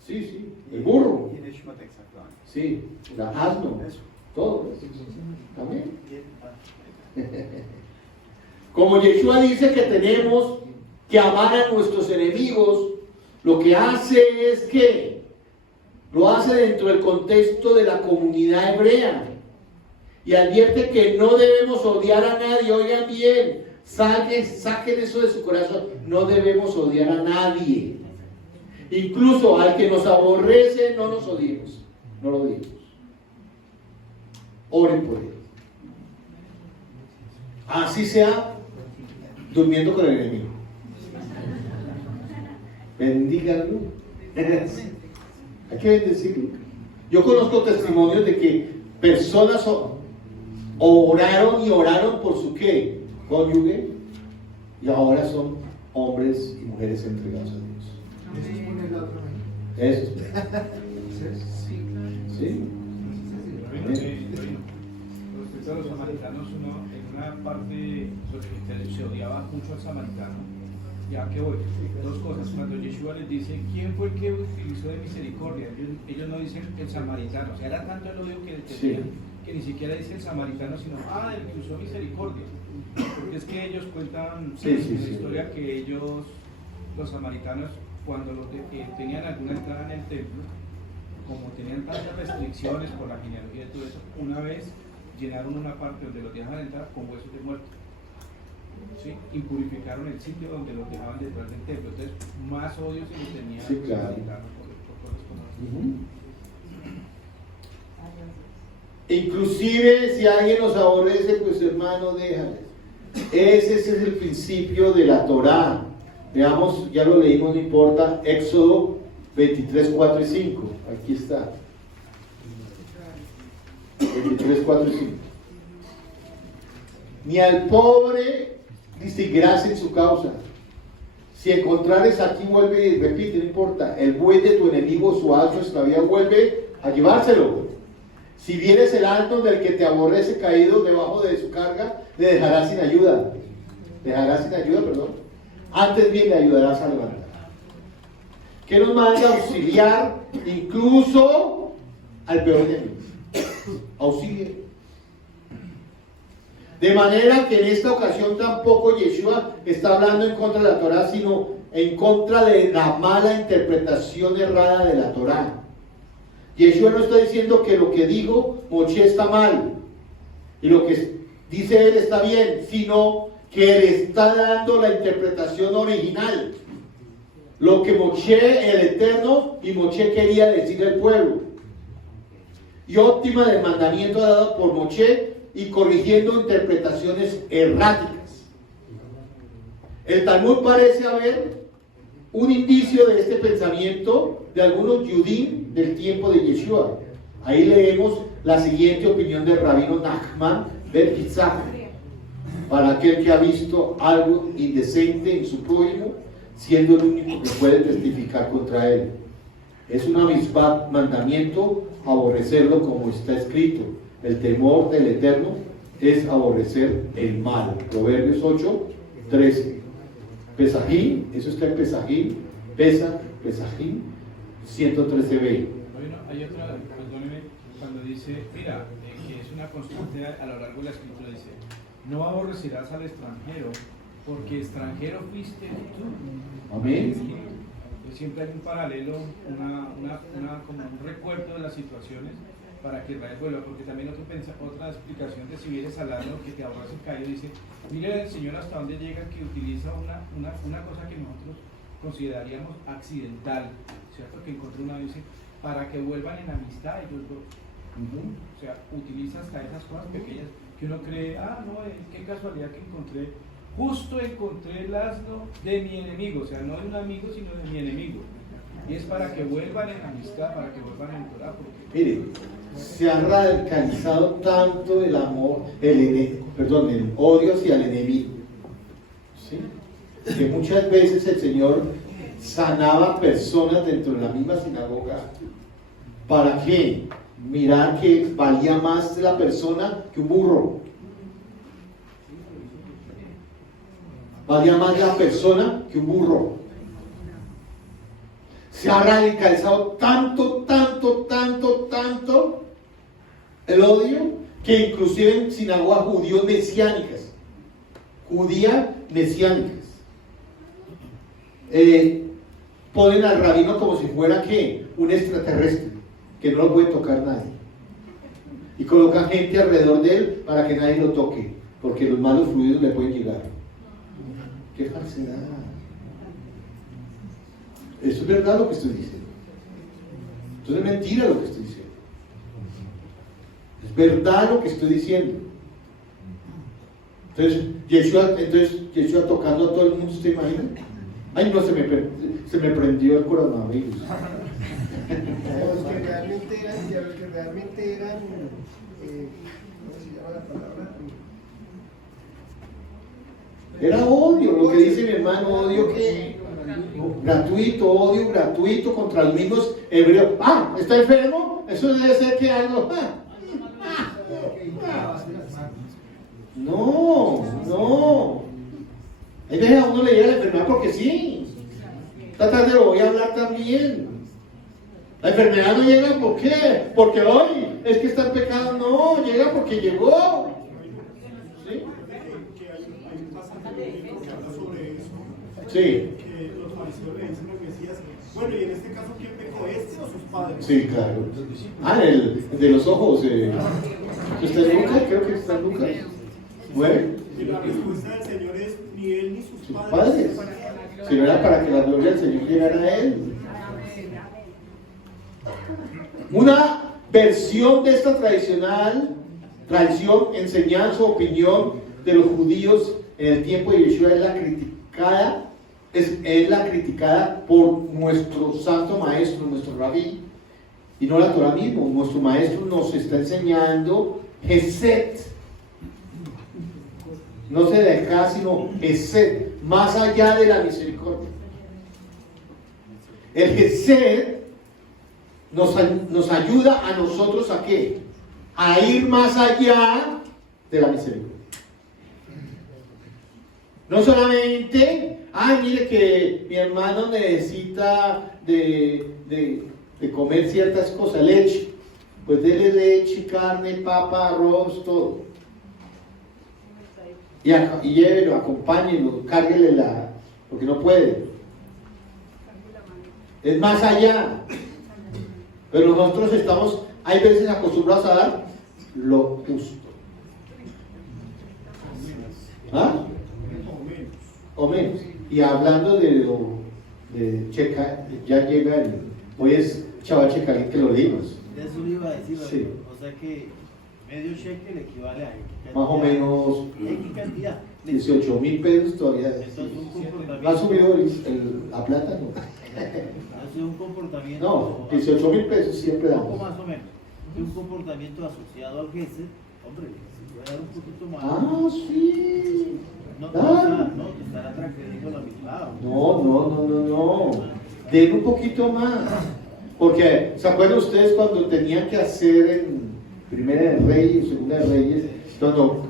Sí, el burro. Sí, la asno, todo eso. También. Como Yeshua dice que tenemos que amar a nuestros enemigos, lo que hace es que lo hace dentro del contexto de la comunidad hebrea y advierte que no debemos odiar a nadie. Oigan bien, saquen eso de su corazón, no debemos odiar a nadie, incluso al que nos aborrece. No nos odiemos, no lo odiemos, oren por él, así sea durmiendo con el enemigo, bendíganlo. Hay que bendecirlo. Yo conozco testimonios de que personas oraron y oraron por su ¿qué? Cónyuge, y ahora son hombres y mujeres entregados a Dios. Eso es. ¿Sí? Respecto a los samaritanos, en una parte se odiaba mucho al samaritano. Ya que voy, dos cosas. Cuando Yeshua les dice ¿quién fue el que utilizó de misericordia? Ellos no dicen el samaritano. O sea, era tanto el odio que tenían que ni siquiera dice el samaritano, sino el que usó misericordia. Porque es que ellos cuentan la historia que ellos, los samaritanos, cuando tenían alguna entrada en el templo, como tenían tantas restricciones por la genealogía y todo eso, una vez llenaron una parte donde los dejaban entrar con huesos de muerto. ¿Sí? Impurificaron el sitio donde los dejaban detrás del templo. Entonces, más odio se les tenía sí, claro. Inclusive, si alguien los aborrece, pues hermano, déjales. Ese es el principio de la Torá. Veamos, ya lo leímos, no importa. Éxodo 23, 4 y 5. Aquí está. 23, 4 y 5. Ni al pobre distinguirás en su causa. Si encontrares aquí, vuelve y repite, no importa. El buey de tu enemigo, su asno extraviado, vuelve a llevárselo. Si vienes el asno del que te aborrece caído debajo de su carga, le dejarás sin ayuda. Dejarás sin ayuda, perdón. Antes bien le ayudarás a levantar. ¿Qué nos manda? Auxiliar incluso al peor enemigo. Auxilie. De manera que en esta ocasión tampoco Yeshua está hablando en contra de la Torá, sino en contra de la mala interpretación errada de la Torá. Yeshua no está diciendo que lo que dijo Moshe está mal y lo que dice él está bien, sino que le está dando la interpretación original, lo que Moshe el Eterno y Moshe quería decir al pueblo, y óptima del mandamiento dado por Moshe y corrigiendo interpretaciones erráticas. El Talmud parece haber un indicio de este pensamiento de algunos Yudim del tiempo de Yeshua. Ahí leemos la siguiente opinión del rabino Nachman ben Yitzhak: para aquel que ha visto algo indecente en su prójimo, siendo el único que puede testificar contra él. Es una mitzvah, mandamiento, aborrecerlo como está escrito. El temor del Eterno es aborrecer el mal. Proverbios 8, 13. Pesajim, eso está en Pesajim, Pesajim 113b. Bueno, hay otra, perdóneme, cuando dice, mira, que es una constante a lo largo de la escritura, dice, no aborrecerás al extranjero, porque extranjero fuiste tú. Amén. Pues siempre hay un paralelo, como un recuerdo de las situaciones para que Israel vuelva, porque también otra explicación de si vienes al asno que te ahorras el caído, dice, mire el Señor hasta dónde llega, que utiliza una cosa que nosotros consideraríamos accidental, ¿cierto? Que encontré una vez, para que vuelvan en amistad ellos dos. O sea, utiliza hasta esas cosas pequeñas que uno cree, no, qué casualidad que justo encontré el asno de mi enemigo, o sea, no de un amigo, sino de mi enemigo. Y es para que vuelvan en amistad, para que vuelvan en Torah. Mire, se ha radicalizado tanto el amor, el odio hacia el enemigo, ¿sí? Que muchas veces el Señor sanaba personas dentro de la misma sinagoga. ¿Para qué? Mirar que valía más la persona que un burro. Valía más la persona que un burro. Se ha radicalizado tanto el odio, que inclusive en sinagogas judías mesiánicas, ponen al rabino como si fuera ¿qué? Un extraterrestre, que no lo puede tocar nadie, y colocan gente alrededor de él para que nadie lo toque, porque los malos fluidos le pueden llegar. ¡Qué falsedad! Eso es verdad lo que estoy diciendo. Eso es mentira lo que estoy diciendo. Es verdad lo que estoy diciendo. Entonces Yeshua tocando a todo el mundo, ¿usted imagina? Ay, no, se me prendió el coronavirus. Los que realmente eran, ¿cómo se llama la palabra? Era odio, lo que dice mi hermano, odio que odio gratuito contra los mismos hebreos. ¿Está enfermo? Eso debe ser que algo. No. Hay veces a uno le llega la enfermedad porque sí. Esta tarde lo voy a hablar también. La enfermedad no llega ¿por qué? Porque hoy es que está en pecado. No, llega porque llegó. ¿Sí? Sí. Que los fariseos le dicen al Mesías, bueno, y en este caso, ¿quién pecó, este o sus padres? Sí, claro. El de los ojos. ¿Está en Lucas? Creo que está en Lucas. Bueno. Y la respuesta del Señor es, ni él ni sus padres. padres. Si no era para que la gloria del Señor llegara a él. Una versión de esta tradición, enseñanza, opinión de los judíos en el tiempo de Yeshua es la criticada por nuestro santo maestro, nuestro rabí, y no la Torah mismo. Nuestro maestro nos está enseñando Hesed, no se deja sino Hesed, más allá de la misericordia. El Hesed nos ayuda a nosotros ¿a qué? A ir más allá de la misericordia. No solamente, ay, mire que mi hermano necesita de comer ciertas cosas, leche. Pues dele leche, carne, papa, arroz, todo. Y llévelo, acompáñenlo, cárguele porque no puede. Es más allá. Pero nosotros estamos, hay veces acostumbrados a dar lo justo. ¿Ah? O menos. Y hablando de checa, ya llega hoy es chaval checa que lo dimos. Eso le iba a decir, Sí. o sea que medio cheque le equivale a X Más o menos X cantidad. 18.000 pesos todavía. Entonces un comportamiento. ¿Ha subido la plata? No. Ha sido un comportamiento. No, 18.000 pesos siempre Un poco damos. más o menos. Un comportamiento asociado al GESE, hombre, si puede dar un poquito más. Ah, sí. No, Claro. no, te estará transgrediendo la misma. No. Den un poquito más. Porque, ¿se acuerdan ustedes cuando tenían que hacer en Primera de Reyes, Segunda de Reyes, cuando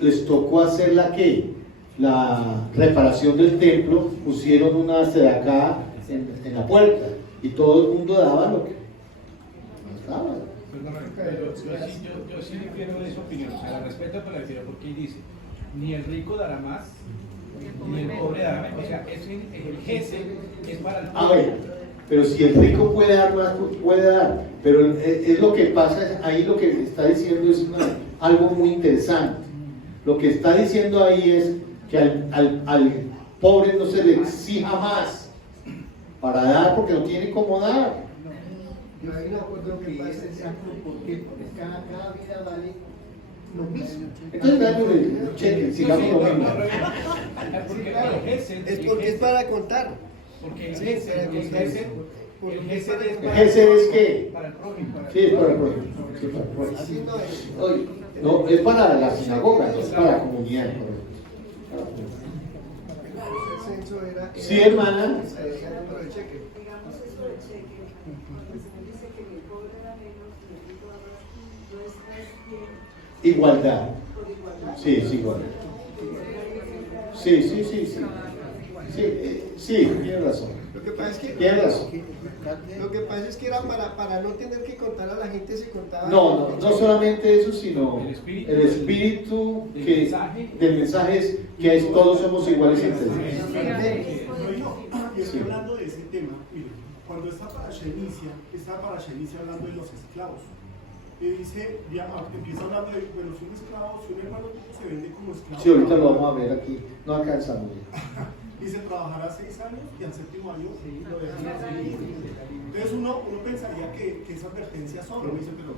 les tocó hacer la reparación del templo, pusieron una sedacá en la puerta y todo el mundo daba lo que estaba. Pero yo sí difiero de esa opinión, o sea, la respeto pero la difiero porque ahí dice, ni el rico dará más, ni el pobre dará menos, o sea, el GESE es para el A pobre. ver, pero si el rico puede dar más, puede dar, pero es lo que pasa, ahí lo que está diciendo es algo muy interesante. Lo que está diciendo ahí es que al pobre no se le exija más para dar porque no tiene cómo dar. Yo ahí no acuerdo que es exacto porque cada vida vale lo mismo. Entonces, dándole cheque, sigamos lo mismo. Porque el GESE Es porque es para contar. Porque el Sí, GESE para contar. es ¿El GESE es qué? para el prójimo. Sí, es para el prójimo. Sí, para el prójimo. Así no es. Oye, no, es para la sinagoga, no es para la comunidad. El censo era. Sí, hermana. El número de cheque. Digamos eso del cheque, cuando el Señor dice que el pobre da menos y el rico da más, no es bien Igualdad. por igualdad. Sí, es igualdad. Sí. Sí, tiene razón. Lo que pasa es que, Tiene razón. lo que pasa es que era para no tener que contar a la gente, se contaba. No solamente eso, sino El espíritu el espíritu del mensaje es que todos somos iguales entre Dios. Y estoy hablando de ese tema. Mire, cuando esta parasha inicia hablando de los esclavos. Y dice, empieza hablando de, bueno, si un esclavo, si un hermano se vende como esclavo. Sí, ahorita lo vamos a ver aquí. No alcanzamos ya. Dice, trabajará 6 años y al séptimo año lo dejará. Entonces uno pensaría que esa advertencia solo. Uno dice, pero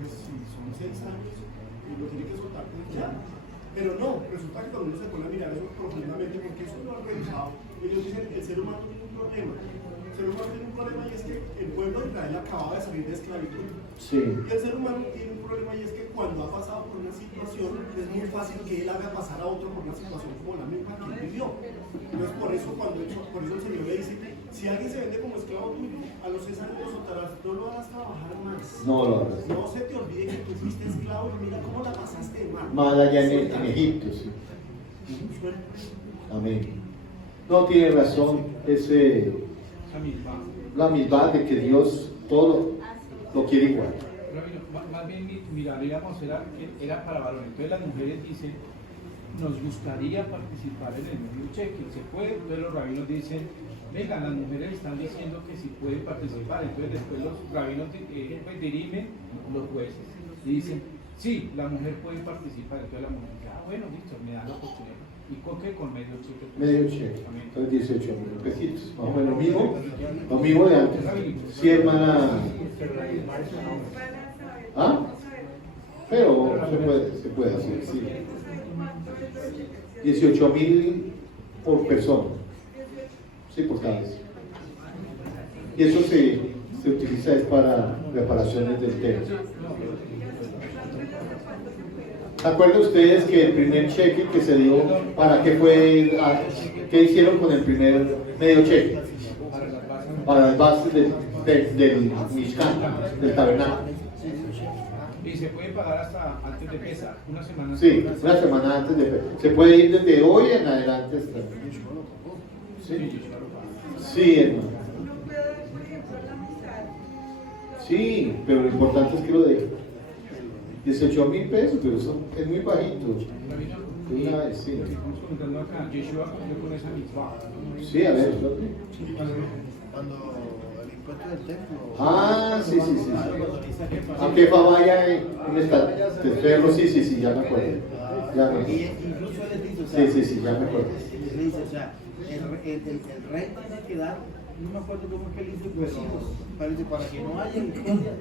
pues, si son 6 años, lo tiene que soltar pues ya. Pero no, resulta que cuando uno se pone a mirar eso profundamente, porque eso no lo han revisado, ellos dicen, el ser humano tiene un problema. El ser humano tiene un problema y es que el pueblo de Israel acababa de salir de esclavitud. Sí. Y el ser humano tiene un problema y es que cuando ha pasado por una situación, es muy fácil que él haga pasar a otro por una situación como la misma que él vivió. Entonces por eso el Señor le dice, si alguien se vende como esclavo tuyo, a los 6 años lo soltarás, no lo harás trabajar más. No se te olvide que tú fuiste esclavo y mira cómo la pasaste mal. Mal allá en Egipto, sí. Amén. No tiene razón la misma de que Dios todo lo quiere igual. Más bien mira, digamos, era para varones. Entonces las mujeres dicen, nos gustaría participar en el medio cheque, se puede. Entonces los rabinos dicen, venga, las mujeres están diciendo que sí pueden participar. Entonces después los rabinos pues, dirimen los jueces y dicen, sí, la mujer puede participar. Entonces la mujer dice, bueno, listo, me dan la oportunidad. ¿Y con qué? Con medio cheque. Medio cheque. Entonces 18.000 pesitos. Más o menos lo mismo de antes. Sí, hermana. ¿Ah? Pero se puede hacer, sí. 18.000 por persona. Sí, por cada vez. Y eso se utiliza es para reparaciones del templo. ¿Se acuerdan ustedes que el primer cheque que se dio, para qué fue, qué hicieron con el primer medio cheque? Para las bases del Mishkan, del tabernáculo. Y se puede pagar hasta antes de Pesach, una semana. Sí, una semana antes de Pesach. Se puede ir desde hoy en adelante hasta. Sí, sí, hermano. Sí, pero lo importante es que lo deje. 18.000 pesos, pero eso es muy bajito. De una vez, sí. Estamos comentando acá, Yeshua cumplió con esa mitzvah. Sí, a ver. Cuando el impuesto del templo. Ah, sí, sí, sí. ¿A qué vaya en esta ferro? Sí, sí, sí, ya me acuerdo. Ya me acuerdo. Incluso él les dice, o sea, Sí, sí, sí, ya me acuerdo. les dice, o sea, el rey tiene que dar, no me acuerdo cómo es que él dice, pero parece para que no haya historia.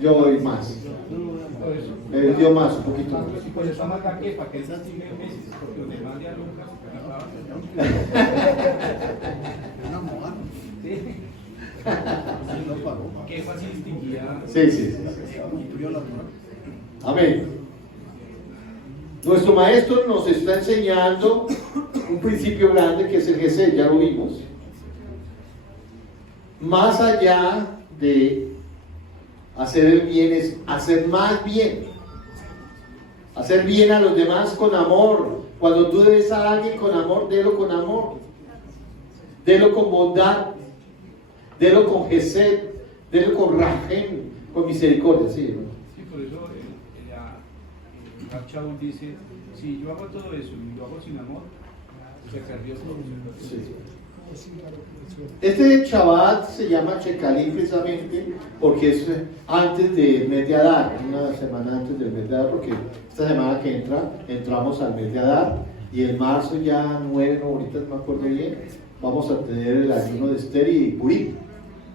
Yo doy más. Él dio más, un poquito más. Y pues eso mata que para que él se siga meses, porque los demás ya Lucas Una moda. Sí. Que fácil distinguía. Sí, sí, sí. Amén. Nuestro maestro nos está enseñando un principio grande que es el Gesed, ya lo vimos. Más allá de hacer el bien es hacer más bien. Hacer bien a los demás con amor. Cuando tú des a alguien con amor, délo con amor. Délo con bondad. Délo con Gesed. Délo con Rahem, con misericordia. Sí, ¿no? Sí, por eso el Rab Shaul dice, si yo hago todo eso y lo hago sin amor, se perdió todo. Sí. Este Shabbat se llama Shekalim precisamente porque es antes del mes de Adar, una semana antes del mes de Adar, porque esta semana que entramos al mes de Adar y en marzo ya 9, no, ahorita no me acuerdo bien, vamos a tener el ayuno de Esther y Purim.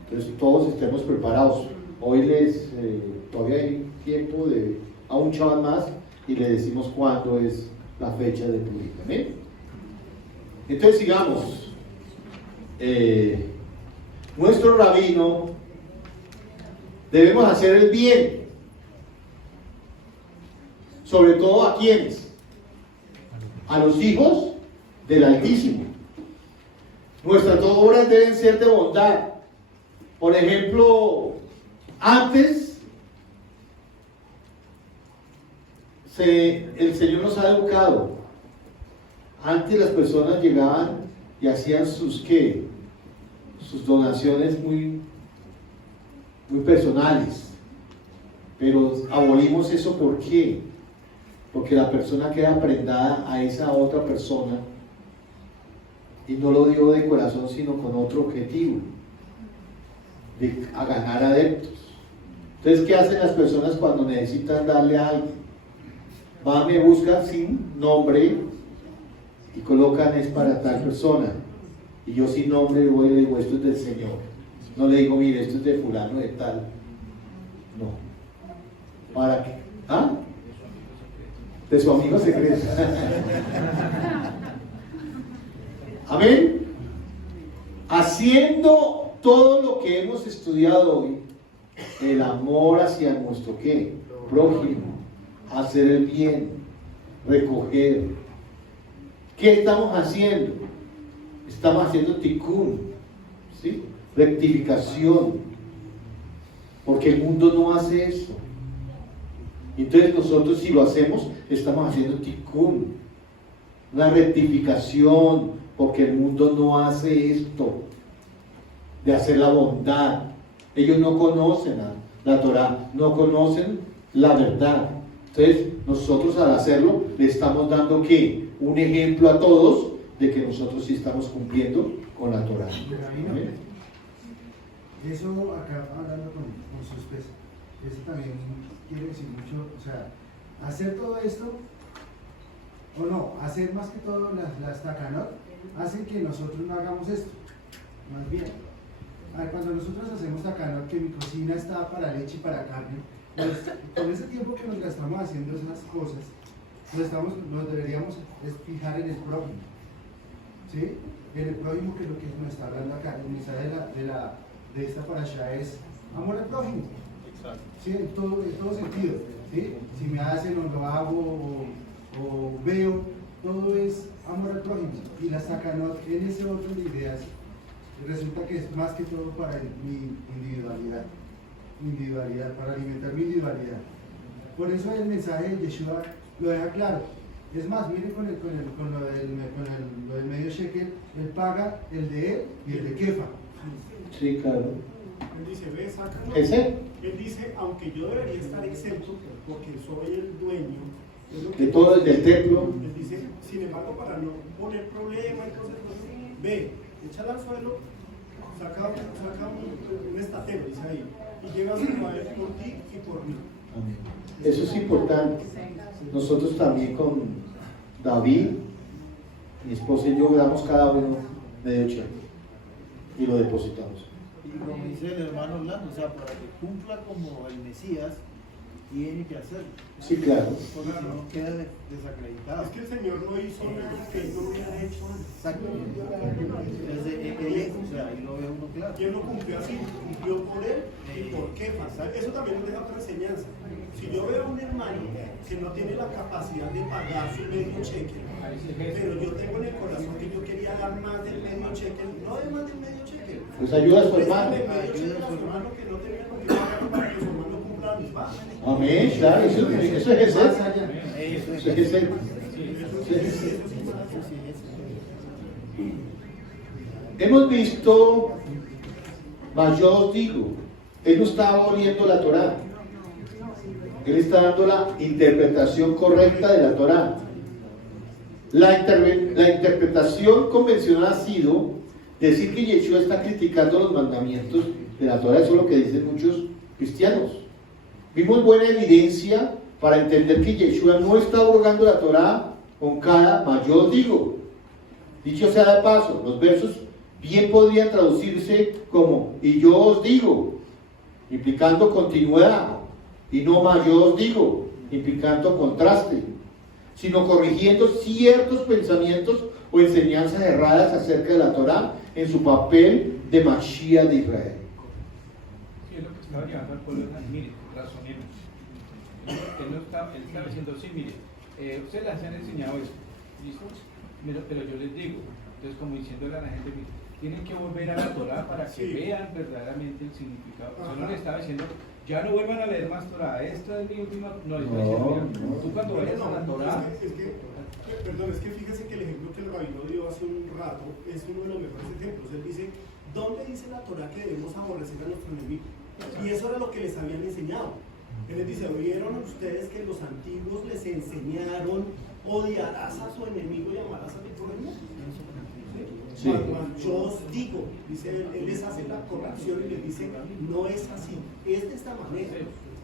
Entonces todos estemos preparados. Hoy todavía hay tiempo de a un Shabbat más y le decimos cuándo es la fecha de Purim. ¿Amén? Entonces sigamos. Nuestro rabino, debemos hacer el bien, sobre todo a quienes, a los hijos del Altísimo. Nuestras obras deben ser de bondad. Por ejemplo, antes el Señor nos ha educado. Antes las personas llegaban y hacían sus donaciones muy personales, pero abolimos eso. ¿Por qué? Porque la persona queda prendada a esa otra persona y no lo dio de corazón sino con otro objetivo, a ganar adeptos. Entonces, ¿qué hacen las personas cuando necesitan darle a alguien? Van, me buscan sin nombre y colocan es para tal persona, y yo sin nombre voy y le digo esto es del Señor. No le digo mire esto es de fulano de tal. No. ¿Para qué? ¿Ah? De su amigo secreto. Amén. Haciendo todo lo que hemos estudiado hoy, el amor hacia nuestro ¿qué? Prójimo, hacer el bien, recoger. ¿Qué estamos haciendo? Estamos haciendo tikkun, ¿sí? Rectificación, porque el mundo no hace eso. Entonces nosotros si lo hacemos, estamos haciendo tikkun, una rectificación, porque el mundo no hace esto, de hacer la bondad. Ellos no conocen la Torah, no conocen la verdad. Entonces nosotros al hacerlo, le estamos dando ¿qué? Un ejemplo a todos de que nosotros sí estamos cumpliendo con la Torah. Eso acá hablando con su esposa, eso también quiere decir mucho, o sea, hacer todo esto, o no, hacer más que todo las takanot, hacen que nosotros no hagamos esto, más bien. A ver, cuando nosotros hacemos takanot, que mi cocina está para leche y para carne, pues con ese tiempo que nos gastamos haciendo esas cosas, nos deberíamos fijar en el prójimo, ¿sí? En el prójimo, que es lo que nos está hablando acá. El mensaje de esta parasha es amor al prójimo, ¿sí? En todo sentido, ¿sí? Si me hacen o lo hago o veo, todo es amor al prójimo. Y la takanot en ese orden de ideas resulta que es más que todo para mi individualidad, para alimentar mi individualidad. Por eso el mensaje de Yeshua lo deja claro. Es más, mire con lo del medio shekel, él paga el de él y el de Kefa. Sí, claro. Él dice, ve, sácalo. ¿Ese? Él dice, aunque yo debería estar exento porque soy el dueño De todo el del templo. Él dice, sin embargo, para no poner problema, entonces, ve, échala al suelo, saca un estatero, dice ahí, y lleva a su padre por ti y por mí. Eso es importante. Nosotros también con David, mi esposa y yo, damos cada uno medio cheque y lo depositamos. Y como dice el hermano Orlando, o sea, para que cumpla como el Mesías, tiene que hacerlo. Sí, claro. Porque si no queda desacreditado. Es que el Señor no hizo lo que él no hubiera hecho antes. Exactamente. Entonces, o sea, ahí lo ve uno claro. Y él lo cumplió así, cumplió por él y por Kefa. Eso también nos deja otra enseñanza. Si yo veo a un hermano que no tiene la capacidad de pagar su medio cheque, pero yo tengo en el corazón que yo quería dar más del medio cheque, no de más del medio cheque. Pues ayuda a su hermano. Ayuda a su hermano que no tenía con qué pagar para que su hermano cumpla mis pagos. Amén, claro, eso es ser. Eso es ser. Hemos visto, mas yo os digo, él no estaba aboliendo la Torá. Él está dando la interpretación correcta de la Torá. La interpretación convencional ha sido decir que Yeshua está criticando los mandamientos de la Torá. Eso es lo que dicen muchos cristianos. Vimos buena evidencia para entender que Yeshua no está abrogando la Torá con cada mas yo os digo. Dicho sea de paso, los versos bien podrían traducirse como y yo os digo, implicando continuidad, y no mas yo os digo, implicando contraste, sino corrigiendo ciertos pensamientos o enseñanzas erradas acerca de la Torá en su papel de Mashiach de Israel. Sí, es lo que estaba llevando al pueblo. Mire, razonemos. Él estaba diciendo, sí, mire, ustedes les han enseñado esto, ¿listo? Pero yo les digo, entonces como diciéndole a la gente, mire, tienen que volver a la Torá para que vean verdaderamente el significado. O sea, no le estaba diciendo, ya no vuelvan a leer más Torá, esta es mi última. No, le estaba diciendo, mira, tú cuando vayas a la Torá. Perdón, es que fíjese que el ejemplo que el rabino dio hace un rato es uno de los mejores ejemplos. Él dice, ¿dónde dice la Torá que debemos aborrecer a nuestro enemigo? Y eso era lo que les habían enseñado. Él les dice, ¿oyeron ustedes que los antiguos les enseñaron odiarás a su enemigo y amarás a tu prójimo? Sí. Cuando yo os digo, dice él les hace la corrección y les dice, no es así, es de esta manera,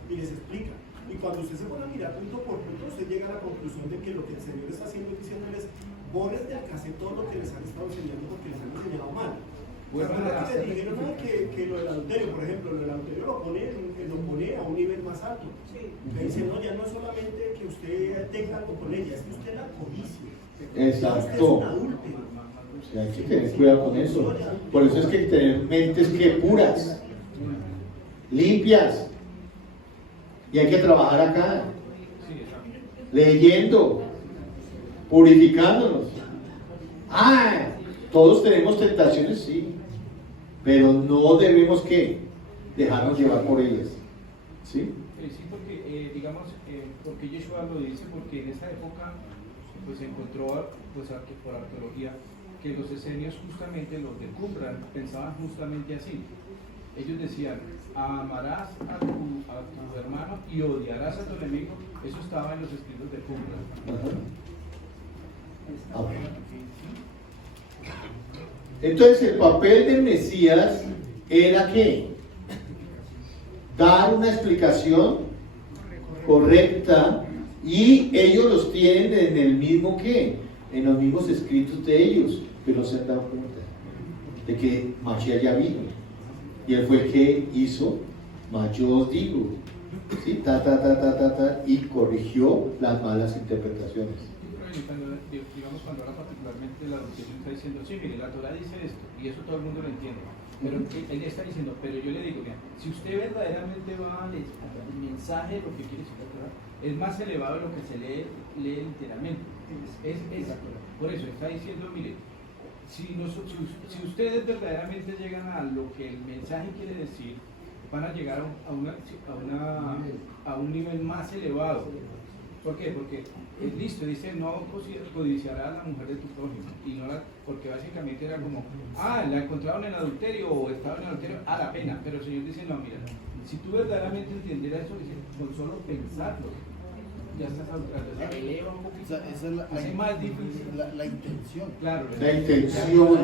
y les explica. Y cuando usted se pone a mirar punto por punto, usted llega a la conclusión de que lo que el Señor está haciendo es diciéndoles, borres de acá todo lo que les han estado enseñando porque les han enseñado mal. Les dijeron que lo del adulterio, por ejemplo, lo del adulterio lo pone a un nivel más alto. Le dice, no, ya no es solamente que usted tenga algo con ella, es que usted la codicia. Exacto. Usted es un adúltero. O sea, hay que tener cuidado con eso. Por eso es que hay que tener mentes que puras, limpias. Y hay que trabajar acá, leyendo, purificándonos. Todos tenemos tentaciones, sí, pero no debemos que dejarnos llevar por ellas. ¿Sí? Sí, porque digamos, porque Yeshua lo dice, porque en esa época pues se encontró pues, por arqueología que los esenios justamente, los de Qumran, pensaban justamente así. Ellos decían, amarás a tu hermano y odiarás a tu enemigo. Eso estaba en los escritos de Qumran. Entonces el papel del Mesías era que dar una explicación correcta, y ellos los tienen en el mismo en los mismos escritos de ellos, pero se han dado cuenta de que Mashiach ya vino y él fue el que hizo, mas yo os digo, ¿sí? Y corrigió las malas interpretaciones. Cuando habla particularmente de la adulterio, está diciendo, sí, mire, la Torah dice esto, y eso todo el mundo lo entiende, pero él está diciendo, pero yo le digo, mira, si usted verdaderamente va al mensaje de lo que quiere decir la Torah, es más elevado de lo que se lee literalmente. Por eso está diciendo, mire, si ustedes verdaderamente llegan a lo que el mensaje quiere decir, van a llegar a un nivel más elevado. ¿Por qué? Porque listo, dice no codiciarás a la mujer de tu prójimo, y no porque básicamente era como, la encontraron en adulterio o estaba en adulterio, la pena, pero el Señor dice, no, mira, si tú verdaderamente entendieras eso, dice, con solo pensarlo, ya estás adulterando, se eleva un poquito, esa es hace más difícil. La intención. Claro, La intención.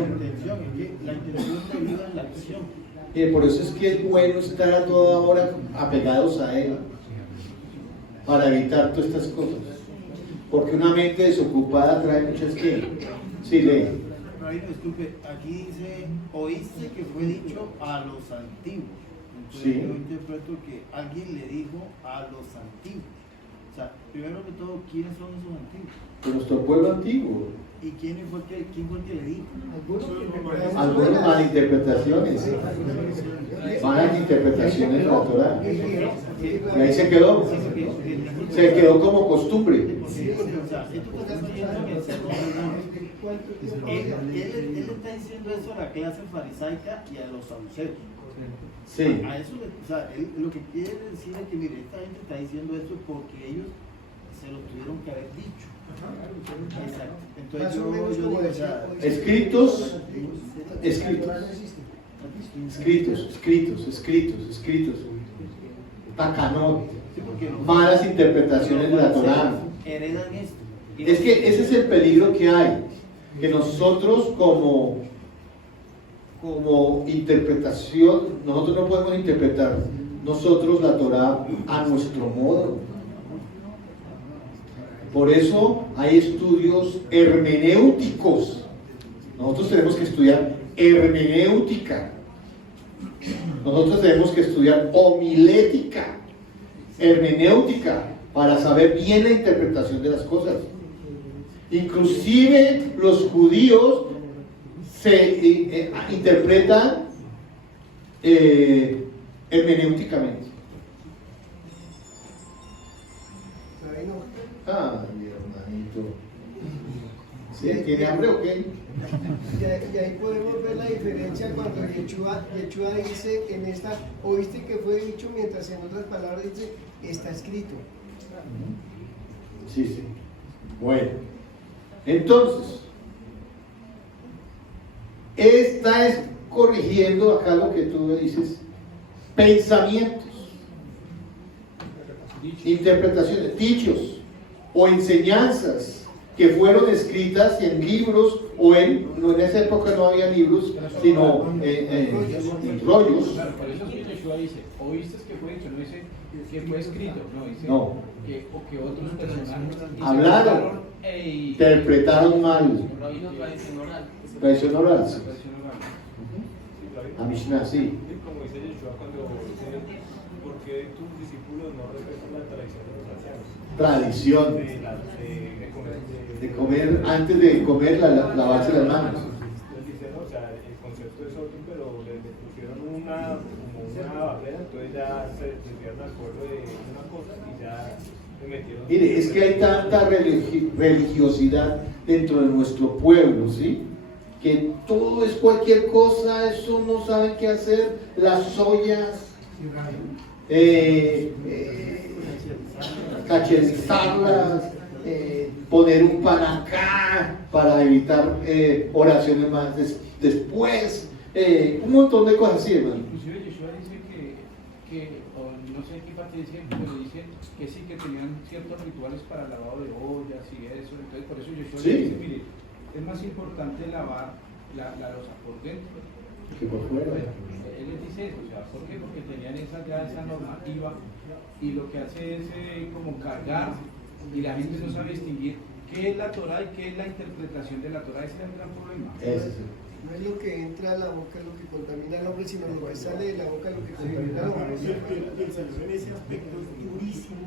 La intención te ayuda en la acción. Por eso es que es bueno estar a toda hora apegados a Él, para evitar todas estas cosas. Porque una mente desocupada trae muchas que. Sí, lee. Rabino, disculpe, aquí dice, oíste que fue dicho a los antiguos. Entonces Sí. yo interpreto que alguien le dijo a los antiguos. O sea, primero que todo, ¿quiénes son esos antiguos? De nuestro pueblo antiguo. ¿Y quién fue el que le dijo? Algunas malinterpretaciones. Malas interpretaciones de la Torah. Y ahí se quedó. Se quedó como costumbre. O sea, esto que está diciendo que él está diciendo eso a la clase farisaica y a los saduceos. Sí. A eso o sea, él lo que quiere decir es que, mire, esta gente está diciendo esto porque ellos se lo tuvieron que haber dicho. Exacto. Entonces yo digo, o sea, Escritos. Tacanot. sí, porque los Malas interpretaciones de la Torah. heredan esto. Es que ese es el peligro que hay, que nosotros como interpretación, nosotros no podemos interpretar nosotros la Torah a nuestro modo. Por eso hay estudios hermenéuticos. Nosotros tenemos que estudiar hermenéutica. Nosotros tenemos que estudiar homilética, hermenéutica, para saber bien la interpretación de las cosas. Inclusive los judíos se interpretan hermenéuticamente. Mi hermanito. ¿Sí? ¿Tiene hambre o qué? Y ahí podemos ver la diferencia cuando Yeshua dice en esta, oíste que fue dicho, mientras en otras palabras dice, está escrito. Sí. Bueno, entonces, esta es corrigiendo acá lo que tú dices, pensamientos, interpretaciones, dichos o enseñanzas que fueron escritas en libros o no, en esa época no había libros, sino rollos. Claro, por eso es que Yeshua dice, oíste que fue dicho, no dice que fue escrito, no dice que otros personajes hablaron, interpretaron mal. Tradición oral. Sí. A Mishnah, sí. Como dice Yeshua cuando dice, ¿por qué tus discípulos no respetan la tradición de los ancianos? Tradición. De comer, antes de comer, lavarse las manos. Dice, no, o sea, el concepto es otro, pero le pusieron una barrera, entonces ya se dieron de acuerdo de una cosa y ya se metieron. Mire, es que hay tanta religiosidad dentro de nuestro pueblo, ¿sí? Que todo es cualquier cosa, eso no saben qué hacer, las ollas, cacherizarlas, poner un pan acá para evitar oraciones más después, un montón de cosas así, hermano. Inclusive Yeshua dice o no sé qué parte dice, pero dice que sí, que tenían ciertos rituales para lavado de ollas y eso, entonces por eso Yeshua dice, mire, es más importante lavar la loza por dentro que por fuera. Él les dice eso, o sea, ¿por qué? Porque tenían esa normativa y lo que hace es como cargar y la gente no sabe distinguir qué es la Torah y qué es la interpretación de la Torah. Ese es el gran problema. No es lo que entra a la boca lo que contamina al hombre, sino lo que sale de la boca lo que contamina al hombre. El Señor en ese aspecto es durísimo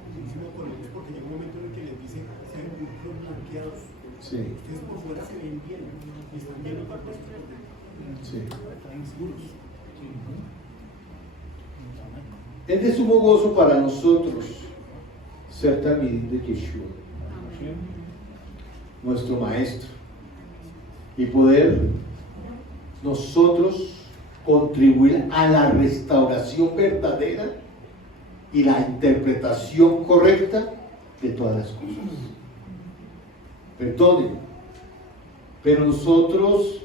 con ellos, porque llega un momento en el que les dice, se ven bloqueados. Sí. Ustedes por fuera se ven bien, y están bien otra cosa por dentro. Sí. Están inseguros. Es de sumo gozo para nosotros ser talmidim de Yeshua, nuestro maestro, y poder nosotros contribuir a la restauración verdadera y la interpretación correcta de todas las cosas. Perdonen, pero nosotros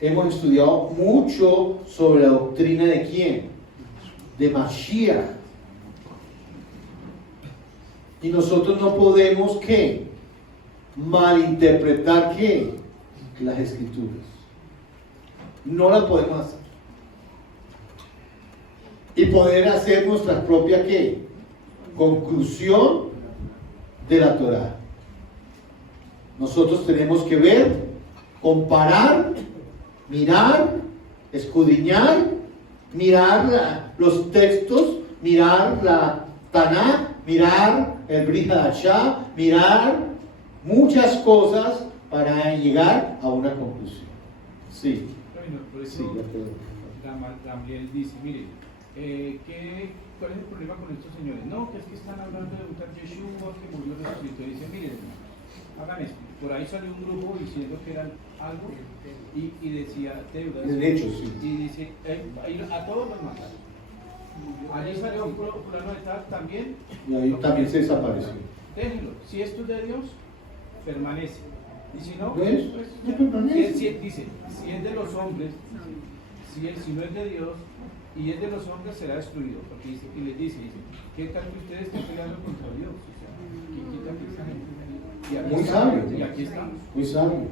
hemos estudiado mucho sobre la doctrina de quién, de Mashiach, y nosotros no podemos ¿qué? Malinterpretar ¿qué? Las escrituras. No las podemos hacer. Y poder hacer nuestra propia ¿qué? Conclusión de la Torá. Nosotros tenemos que ver, comparar, mirar, escudriñar, mirar los textos, mirar la Taná, mirar el Brit Hadashah, mirar muchas cosas para llegar a una conclusión. Sí. Por eso, sí, ya puedo. Gamliel dice, mire, ¿cuál es el problema con estos señores? No, que es que están hablando de un tal Yeshua que murió resucitó. Y dice, miren, hagan esto. Por ahí salió un grupo diciendo que eran algo y decía deudas. En hechos, sí. Y dice, a todos los mataron. Allí salió un fulano de tal también. Y ahí también se desapareció. Déjenlo. Si esto es de Dios, permanece. Y si no, ¿ves? pues, No permanece. dice, si es de los hombres, si no es de Dios y es de los hombres, será destruido. Porque dice, y les dice, ¿qué tal que ustedes estén peleando contra Dios? O sea, ¿quién quita que esta gente? Y aquí Muy estamos, sabio. y aquí estamos. Muy sabio.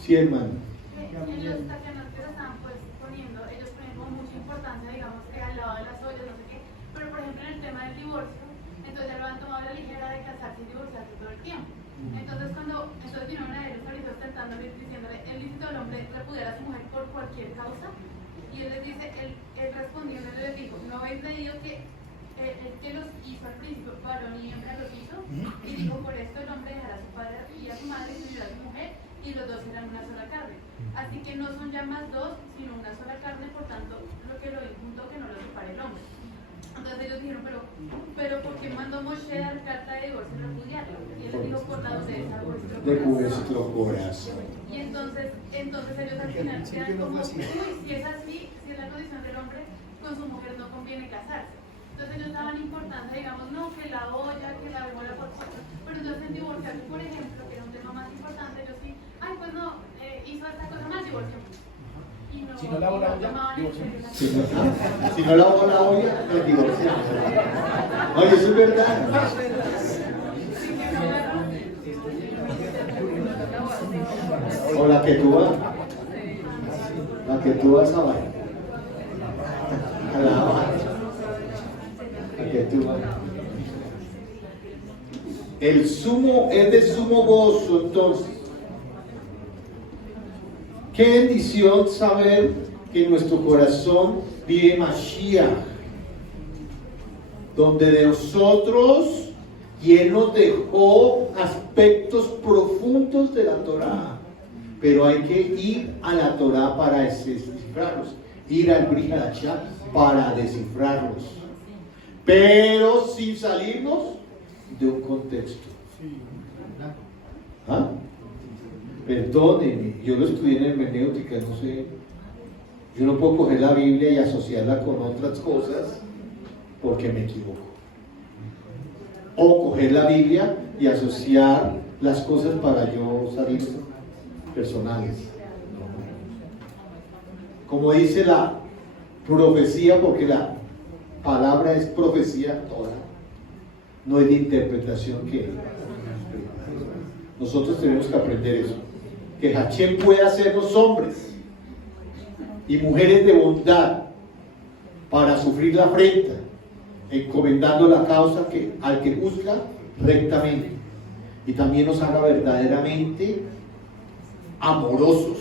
Sí, hermano. En los tacanos que lo están pues poniendo, ellos ponen como mucha importancia, digamos, que al lado de las ollas, no sé qué, pero por ejemplo en el tema del divorcio, entonces lo han tomado a la ligera de casarse y divorciarse todo el tiempo. Entonces vino una de ellos ahorita ostentándole, diciéndole, el lícito del hombre repudiar a su mujer por cualquier causa, y él les dice, él respondiendo les dijo, ¿no habéis leído que el que los hizo al principio, varón y hembra los hizo? Y dijo, por esto el hombre dejará a su padre y a su madre y se unirá a su mujer, y los dos serán una sola carne. Así que no son ya más dos, sino una sola carne, por tanto, lo que lo injuntó que no lo separe el hombre. Entonces ellos dijeron, pero ¿por qué mandó Moshe a dar carta de divorcio y repudiarla? Y él les dijo, por la dureza de vuestro corazón. Y entonces ellos al final quedan como, uy, si es así, si es la condición del hombre, con su mujer no conviene casarse. Entonces ellos daban importancia, digamos, no, que la olla, que la bola por supuesto. Pero entonces en divorciarse, por ejemplo, que era un tema más importante, ellos sí, ay, pues no, hizo esta cosa más, divorciamos. Y no, Si no lavo la olla, divorciamos. Si no lavo la olla, nos divorciamos. Oye, eso es verdad. O la que tú vas a bailar. A lavar. La que tú vas. El sumo es de sumo gozo, entonces. Qué bendición saber que en nuestro corazón vive Mashiach, donde de nosotros y Él nos dejó aspectos profundos de la Torá, pero hay que ir a la Torá para descifrarlos, ir al Brit Hadashah para descifrarlos, pero sin salirnos de un contexto. ¿Ah? Perdónenme, yo lo estudié en hermenéutica, no sé. Yo no puedo coger la Biblia y asociarla con otras cosas porque me equivoco. O coger la Biblia y asociar las cosas para yo salir personales. Como dice la profecía, porque la palabra es profecía toda, no es de interpretación que nosotros tenemos que aprender eso. Que Hashem pueda hacernos hombres y mujeres de bondad para sufrir la afrenta, encomendando la causa al que juzga rectamente, y también nos haga verdaderamente amorosos,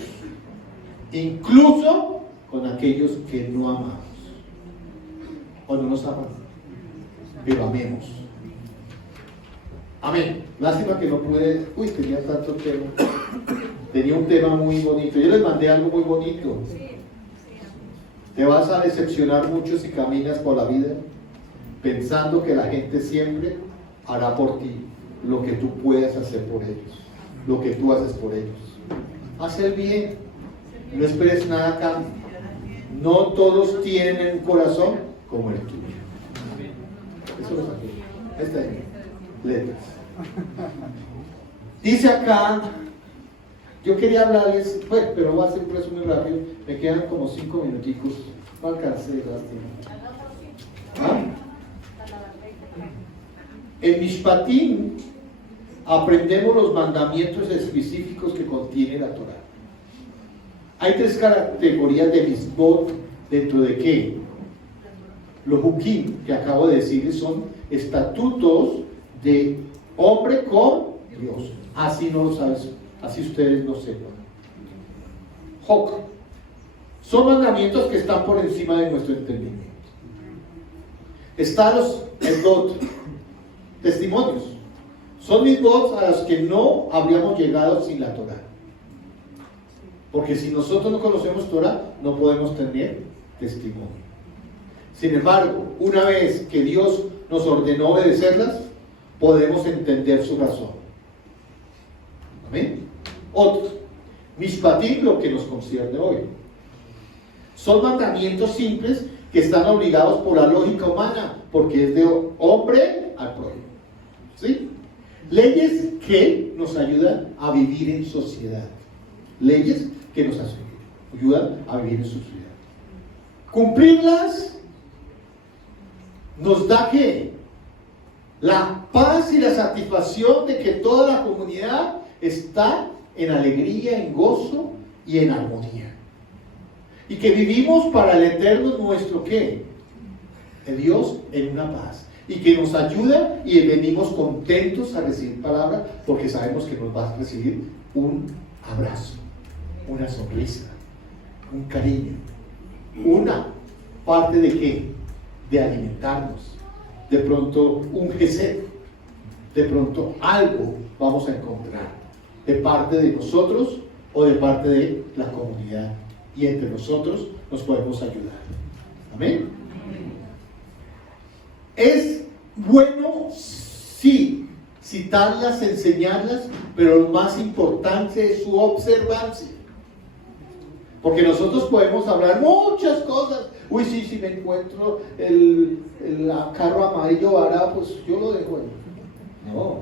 incluso con aquellos que no amamos o no nos aman, pero amemos. Amén. Lástima que no pude. Uy, tenía tanto tema. Tenía un tema muy bonito. Yo les mandé algo muy bonito. Te vas a decepcionar mucho si caminas por la vida pensando que la gente siempre hará por ti lo que tú puedas hacer por ellos, lo que tú haces por ellos. Haz el bien, No esperes nada a cambio. No todos tienen un corazón como el tuyo. Eso lo saqué. Esta es letras. Dice acá, yo quería hablarles, pues, pero voy a hacer un resumen rápido. Me quedan como 5 minuticos. No alcancé, lástima. ¿Ah? En Mishpatim aprendemos los mandamientos específicos que contiene la Torah. Hay 3 categorías de mitzvot, dentro de qué. Los hukim, que acabo de decirles, son estatutos de hombre con Dios. Así no lo sabes, así ustedes lo sepan. Hok, son mandamientos que están por encima de nuestro entendimiento. Están los edot, testimonios. Son mitzvot a los que no habríamos llegado sin la Torah. Porque si nosotros no conocemos Torah, no podemos tener testimonio. Sin embargo, una vez que Dios nos ordenó obedecerlas, podemos entender su razón. Amén. Otros, Mishpatim, lo que nos concierne hoy. Son mandamientos simples que están obligados por la lógica humana, porque es de hombre al prójimo. ¿Sí? Leyes que nos ayudan a vivir en sociedad. Leyes que nos ayudan a vivir en sociedad. Cumplirlas nos da ¿qué? La paz y la satisfacción de que toda la comunidad está en alegría, en gozo y en armonía. Y que vivimos para el eterno nuestro ¿qué? El Dios en una paz. Y que nos ayuda y venimos contentos a recibir palabra porque sabemos que nos va a recibir un abrazo, una sonrisa, un cariño, una parte de qué? De alimentarnos, de pronto un gesed, de pronto algo vamos a encontrar de parte de nosotros o de parte de la comunidad, y entre nosotros nos podemos ayudar. Amén. Es bueno, sí, citarlas, enseñarlas, pero lo más importante es su observancia. Porque nosotros podemos hablar muchas cosas. Uy, sí, si me encuentro el carro amarillo varado, pues yo lo dejo ahí. No.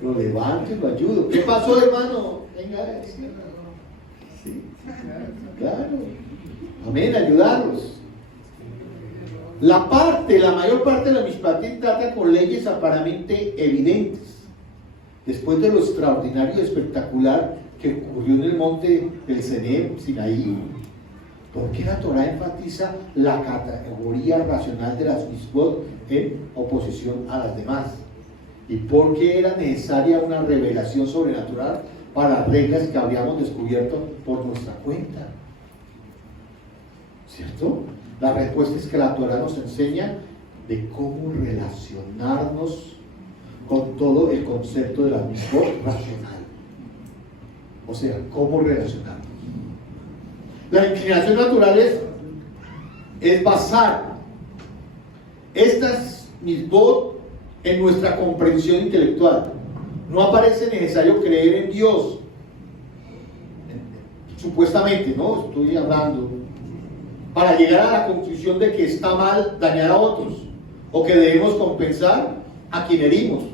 Lo levanto y lo ayudo. ¿Qué pasó, hermano? Venga, sí. Claro. Amén, ayudarlos. La mayor parte de la Mishpatim trata con leyes aparentemente evidentes. Después de lo extraordinario y espectacular que ocurrió en el monte del Sinaí, ¿por qué la Torah enfatiza la categoría racional de las mitzvot en oposición a las demás? ¿Y por qué era necesaria una revelación sobrenatural para reglas que habíamos descubierto por nuestra cuenta? ¿Cierto? La respuesta es que la Torah nos enseña de cómo relacionarnos con todo el concepto de la mitzvot racional. O sea, cómo relacionarnos. La inclinación natural es basar estas mitzvot en nuestra comprensión intelectual. No aparece necesario creer en Dios. Supuestamente, ¿no? Estoy hablando. Para llegar a la conclusión de que está mal dañar a otros o que debemos compensar a quien herimos.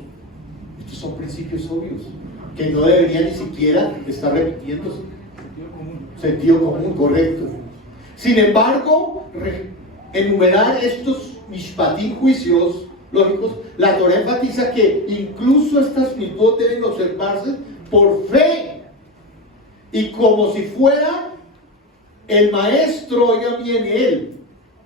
Estos son principios obvios que no deberían ni siquiera estar repitiéndose. Sentido común, correcto. Sin embargo, enumerar estos mishpatim, juicios lógicos, la Torah enfatiza que incluso estas mitzvot deben observarse por fe y como si fuera el maestro, oigan bien, él,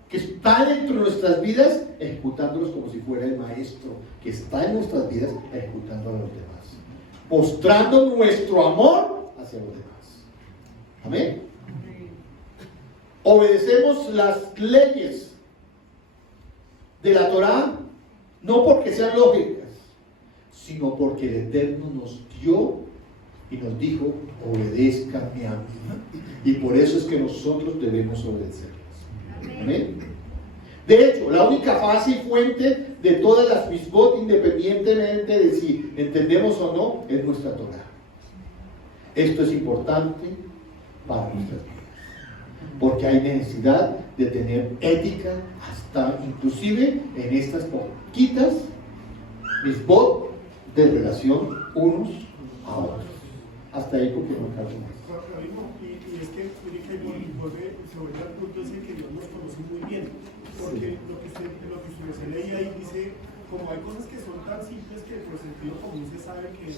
que está dentro de nuestras vidas, ejecutándolos como si fuera el maestro, que está en nuestras vidas, ejecutando a los demás, mostrando nuestro amor hacia los demás. Amén. Obedecemos las leyes de la Torah, no porque sean lógicas, sino porque el Eterno nos dio y nos dijo, obedézcanme a mí. Y por eso es que nosotros debemos obedecerles. Amén. De hecho, la única fase y fuente de todas las mitzvot, independientemente de si entendemos o no, es nuestra Torah. Esto es importante para nuestras vidas. Porque hay necesidad de tener ética, hasta inclusive en estas poquitas misbot de relación unos a otros. Hasta ahí porque no cabe más. Y es que se vuelve al punto ese que Dios nos conoce muy bien, porque lo que usted leía ahí dice, como hay cosas que son tan simples que por sentido común se sabe que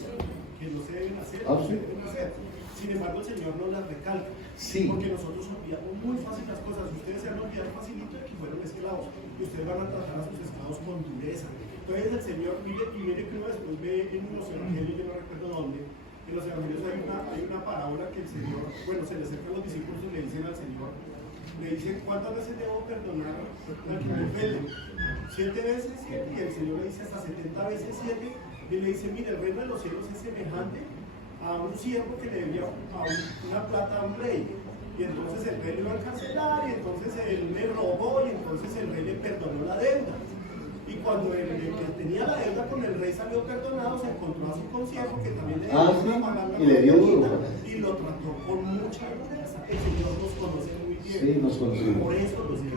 no se deben hacer, no se deben hacer. Sin embargo, el Señor nos las recalca, porque nosotros olvidamos muy fácil las cosas. Ustedes se van a olvidar facilito de que fueron esclavos, y ustedes van a tratar a sus esclavos con dureza. Entonces el Señor, mire que uno después ve en los evangelios, yo no recuerdo dónde, en los evangelios hay una parábola que el Señor, bueno, se le acercan los discípulos y le dicen al Señor, le dicen, ¿cuántas veces debo perdonar al que me ofende? 7 veces 7, y el Señor le dice hasta 70 veces 7, y le dice, mire, el reino de los cielos es semejante a un siervo que le debía una plata a un rey, y entonces el rey lo iba a cancelar, y entonces él le robó, y entonces el rey le perdonó la deuda. Y cuando el que tenía la deuda con el rey salió perdonado, se encontró a su consiervo que también le dio una pagada y le dio duro, y lo trató con mucha dureza. El Señor nos conoce muy bien. Sí, nos conoce. Por eso lo escribe.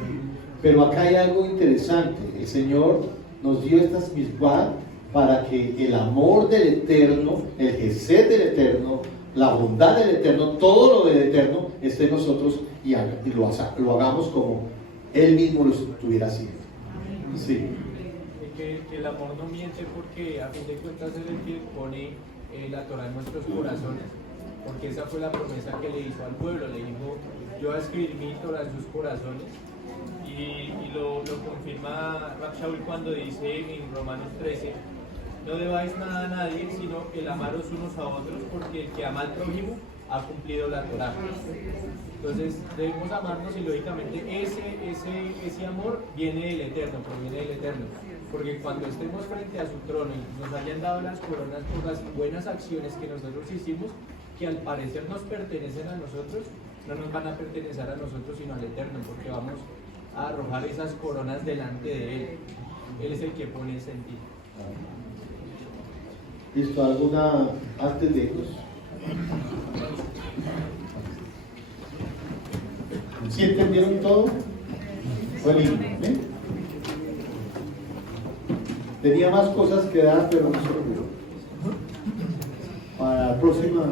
Pero acá hay algo interesante. El Señor nos dio estas misbah para que el amor del Eterno, el gesed del Eterno, la bondad del Eterno, todo lo del Eterno esté en nosotros y lo hagamos como Él mismo lo estuviera haciendo. Sí. Que el amor no miente, porque a fin de cuentas es el que pone la Torah en nuestros corazones, porque esa fue la promesa que le hizo al pueblo. Le dijo, yo voy a escribir mi Torah en sus corazones, y lo confirma Rab Shaul cuando dice en Romanos 13, no debáis nada a nadie sino el amaros unos a otros, porque el que ama al prójimo ha cumplido la Torah. Entonces debemos amarnos, y lógicamente ese amor viene del Eterno, proviene del Eterno, porque cuando estemos frente a su trono y nos hayan dado las coronas por las buenas acciones que nosotros hicimos, que al parecer nos pertenecen a nosotros, no nos van a pertenecer a nosotros sino al Eterno, porque vamos a arrojar esas coronas delante de Él. Él es el que pone ese sentido. ¿Listo? ¿Alguna antes de ellos? ¿Sí entendieron todo? Fue lindo, ¿eh? Tenía más cosas que dar, pero no se olvidó. Para la próxima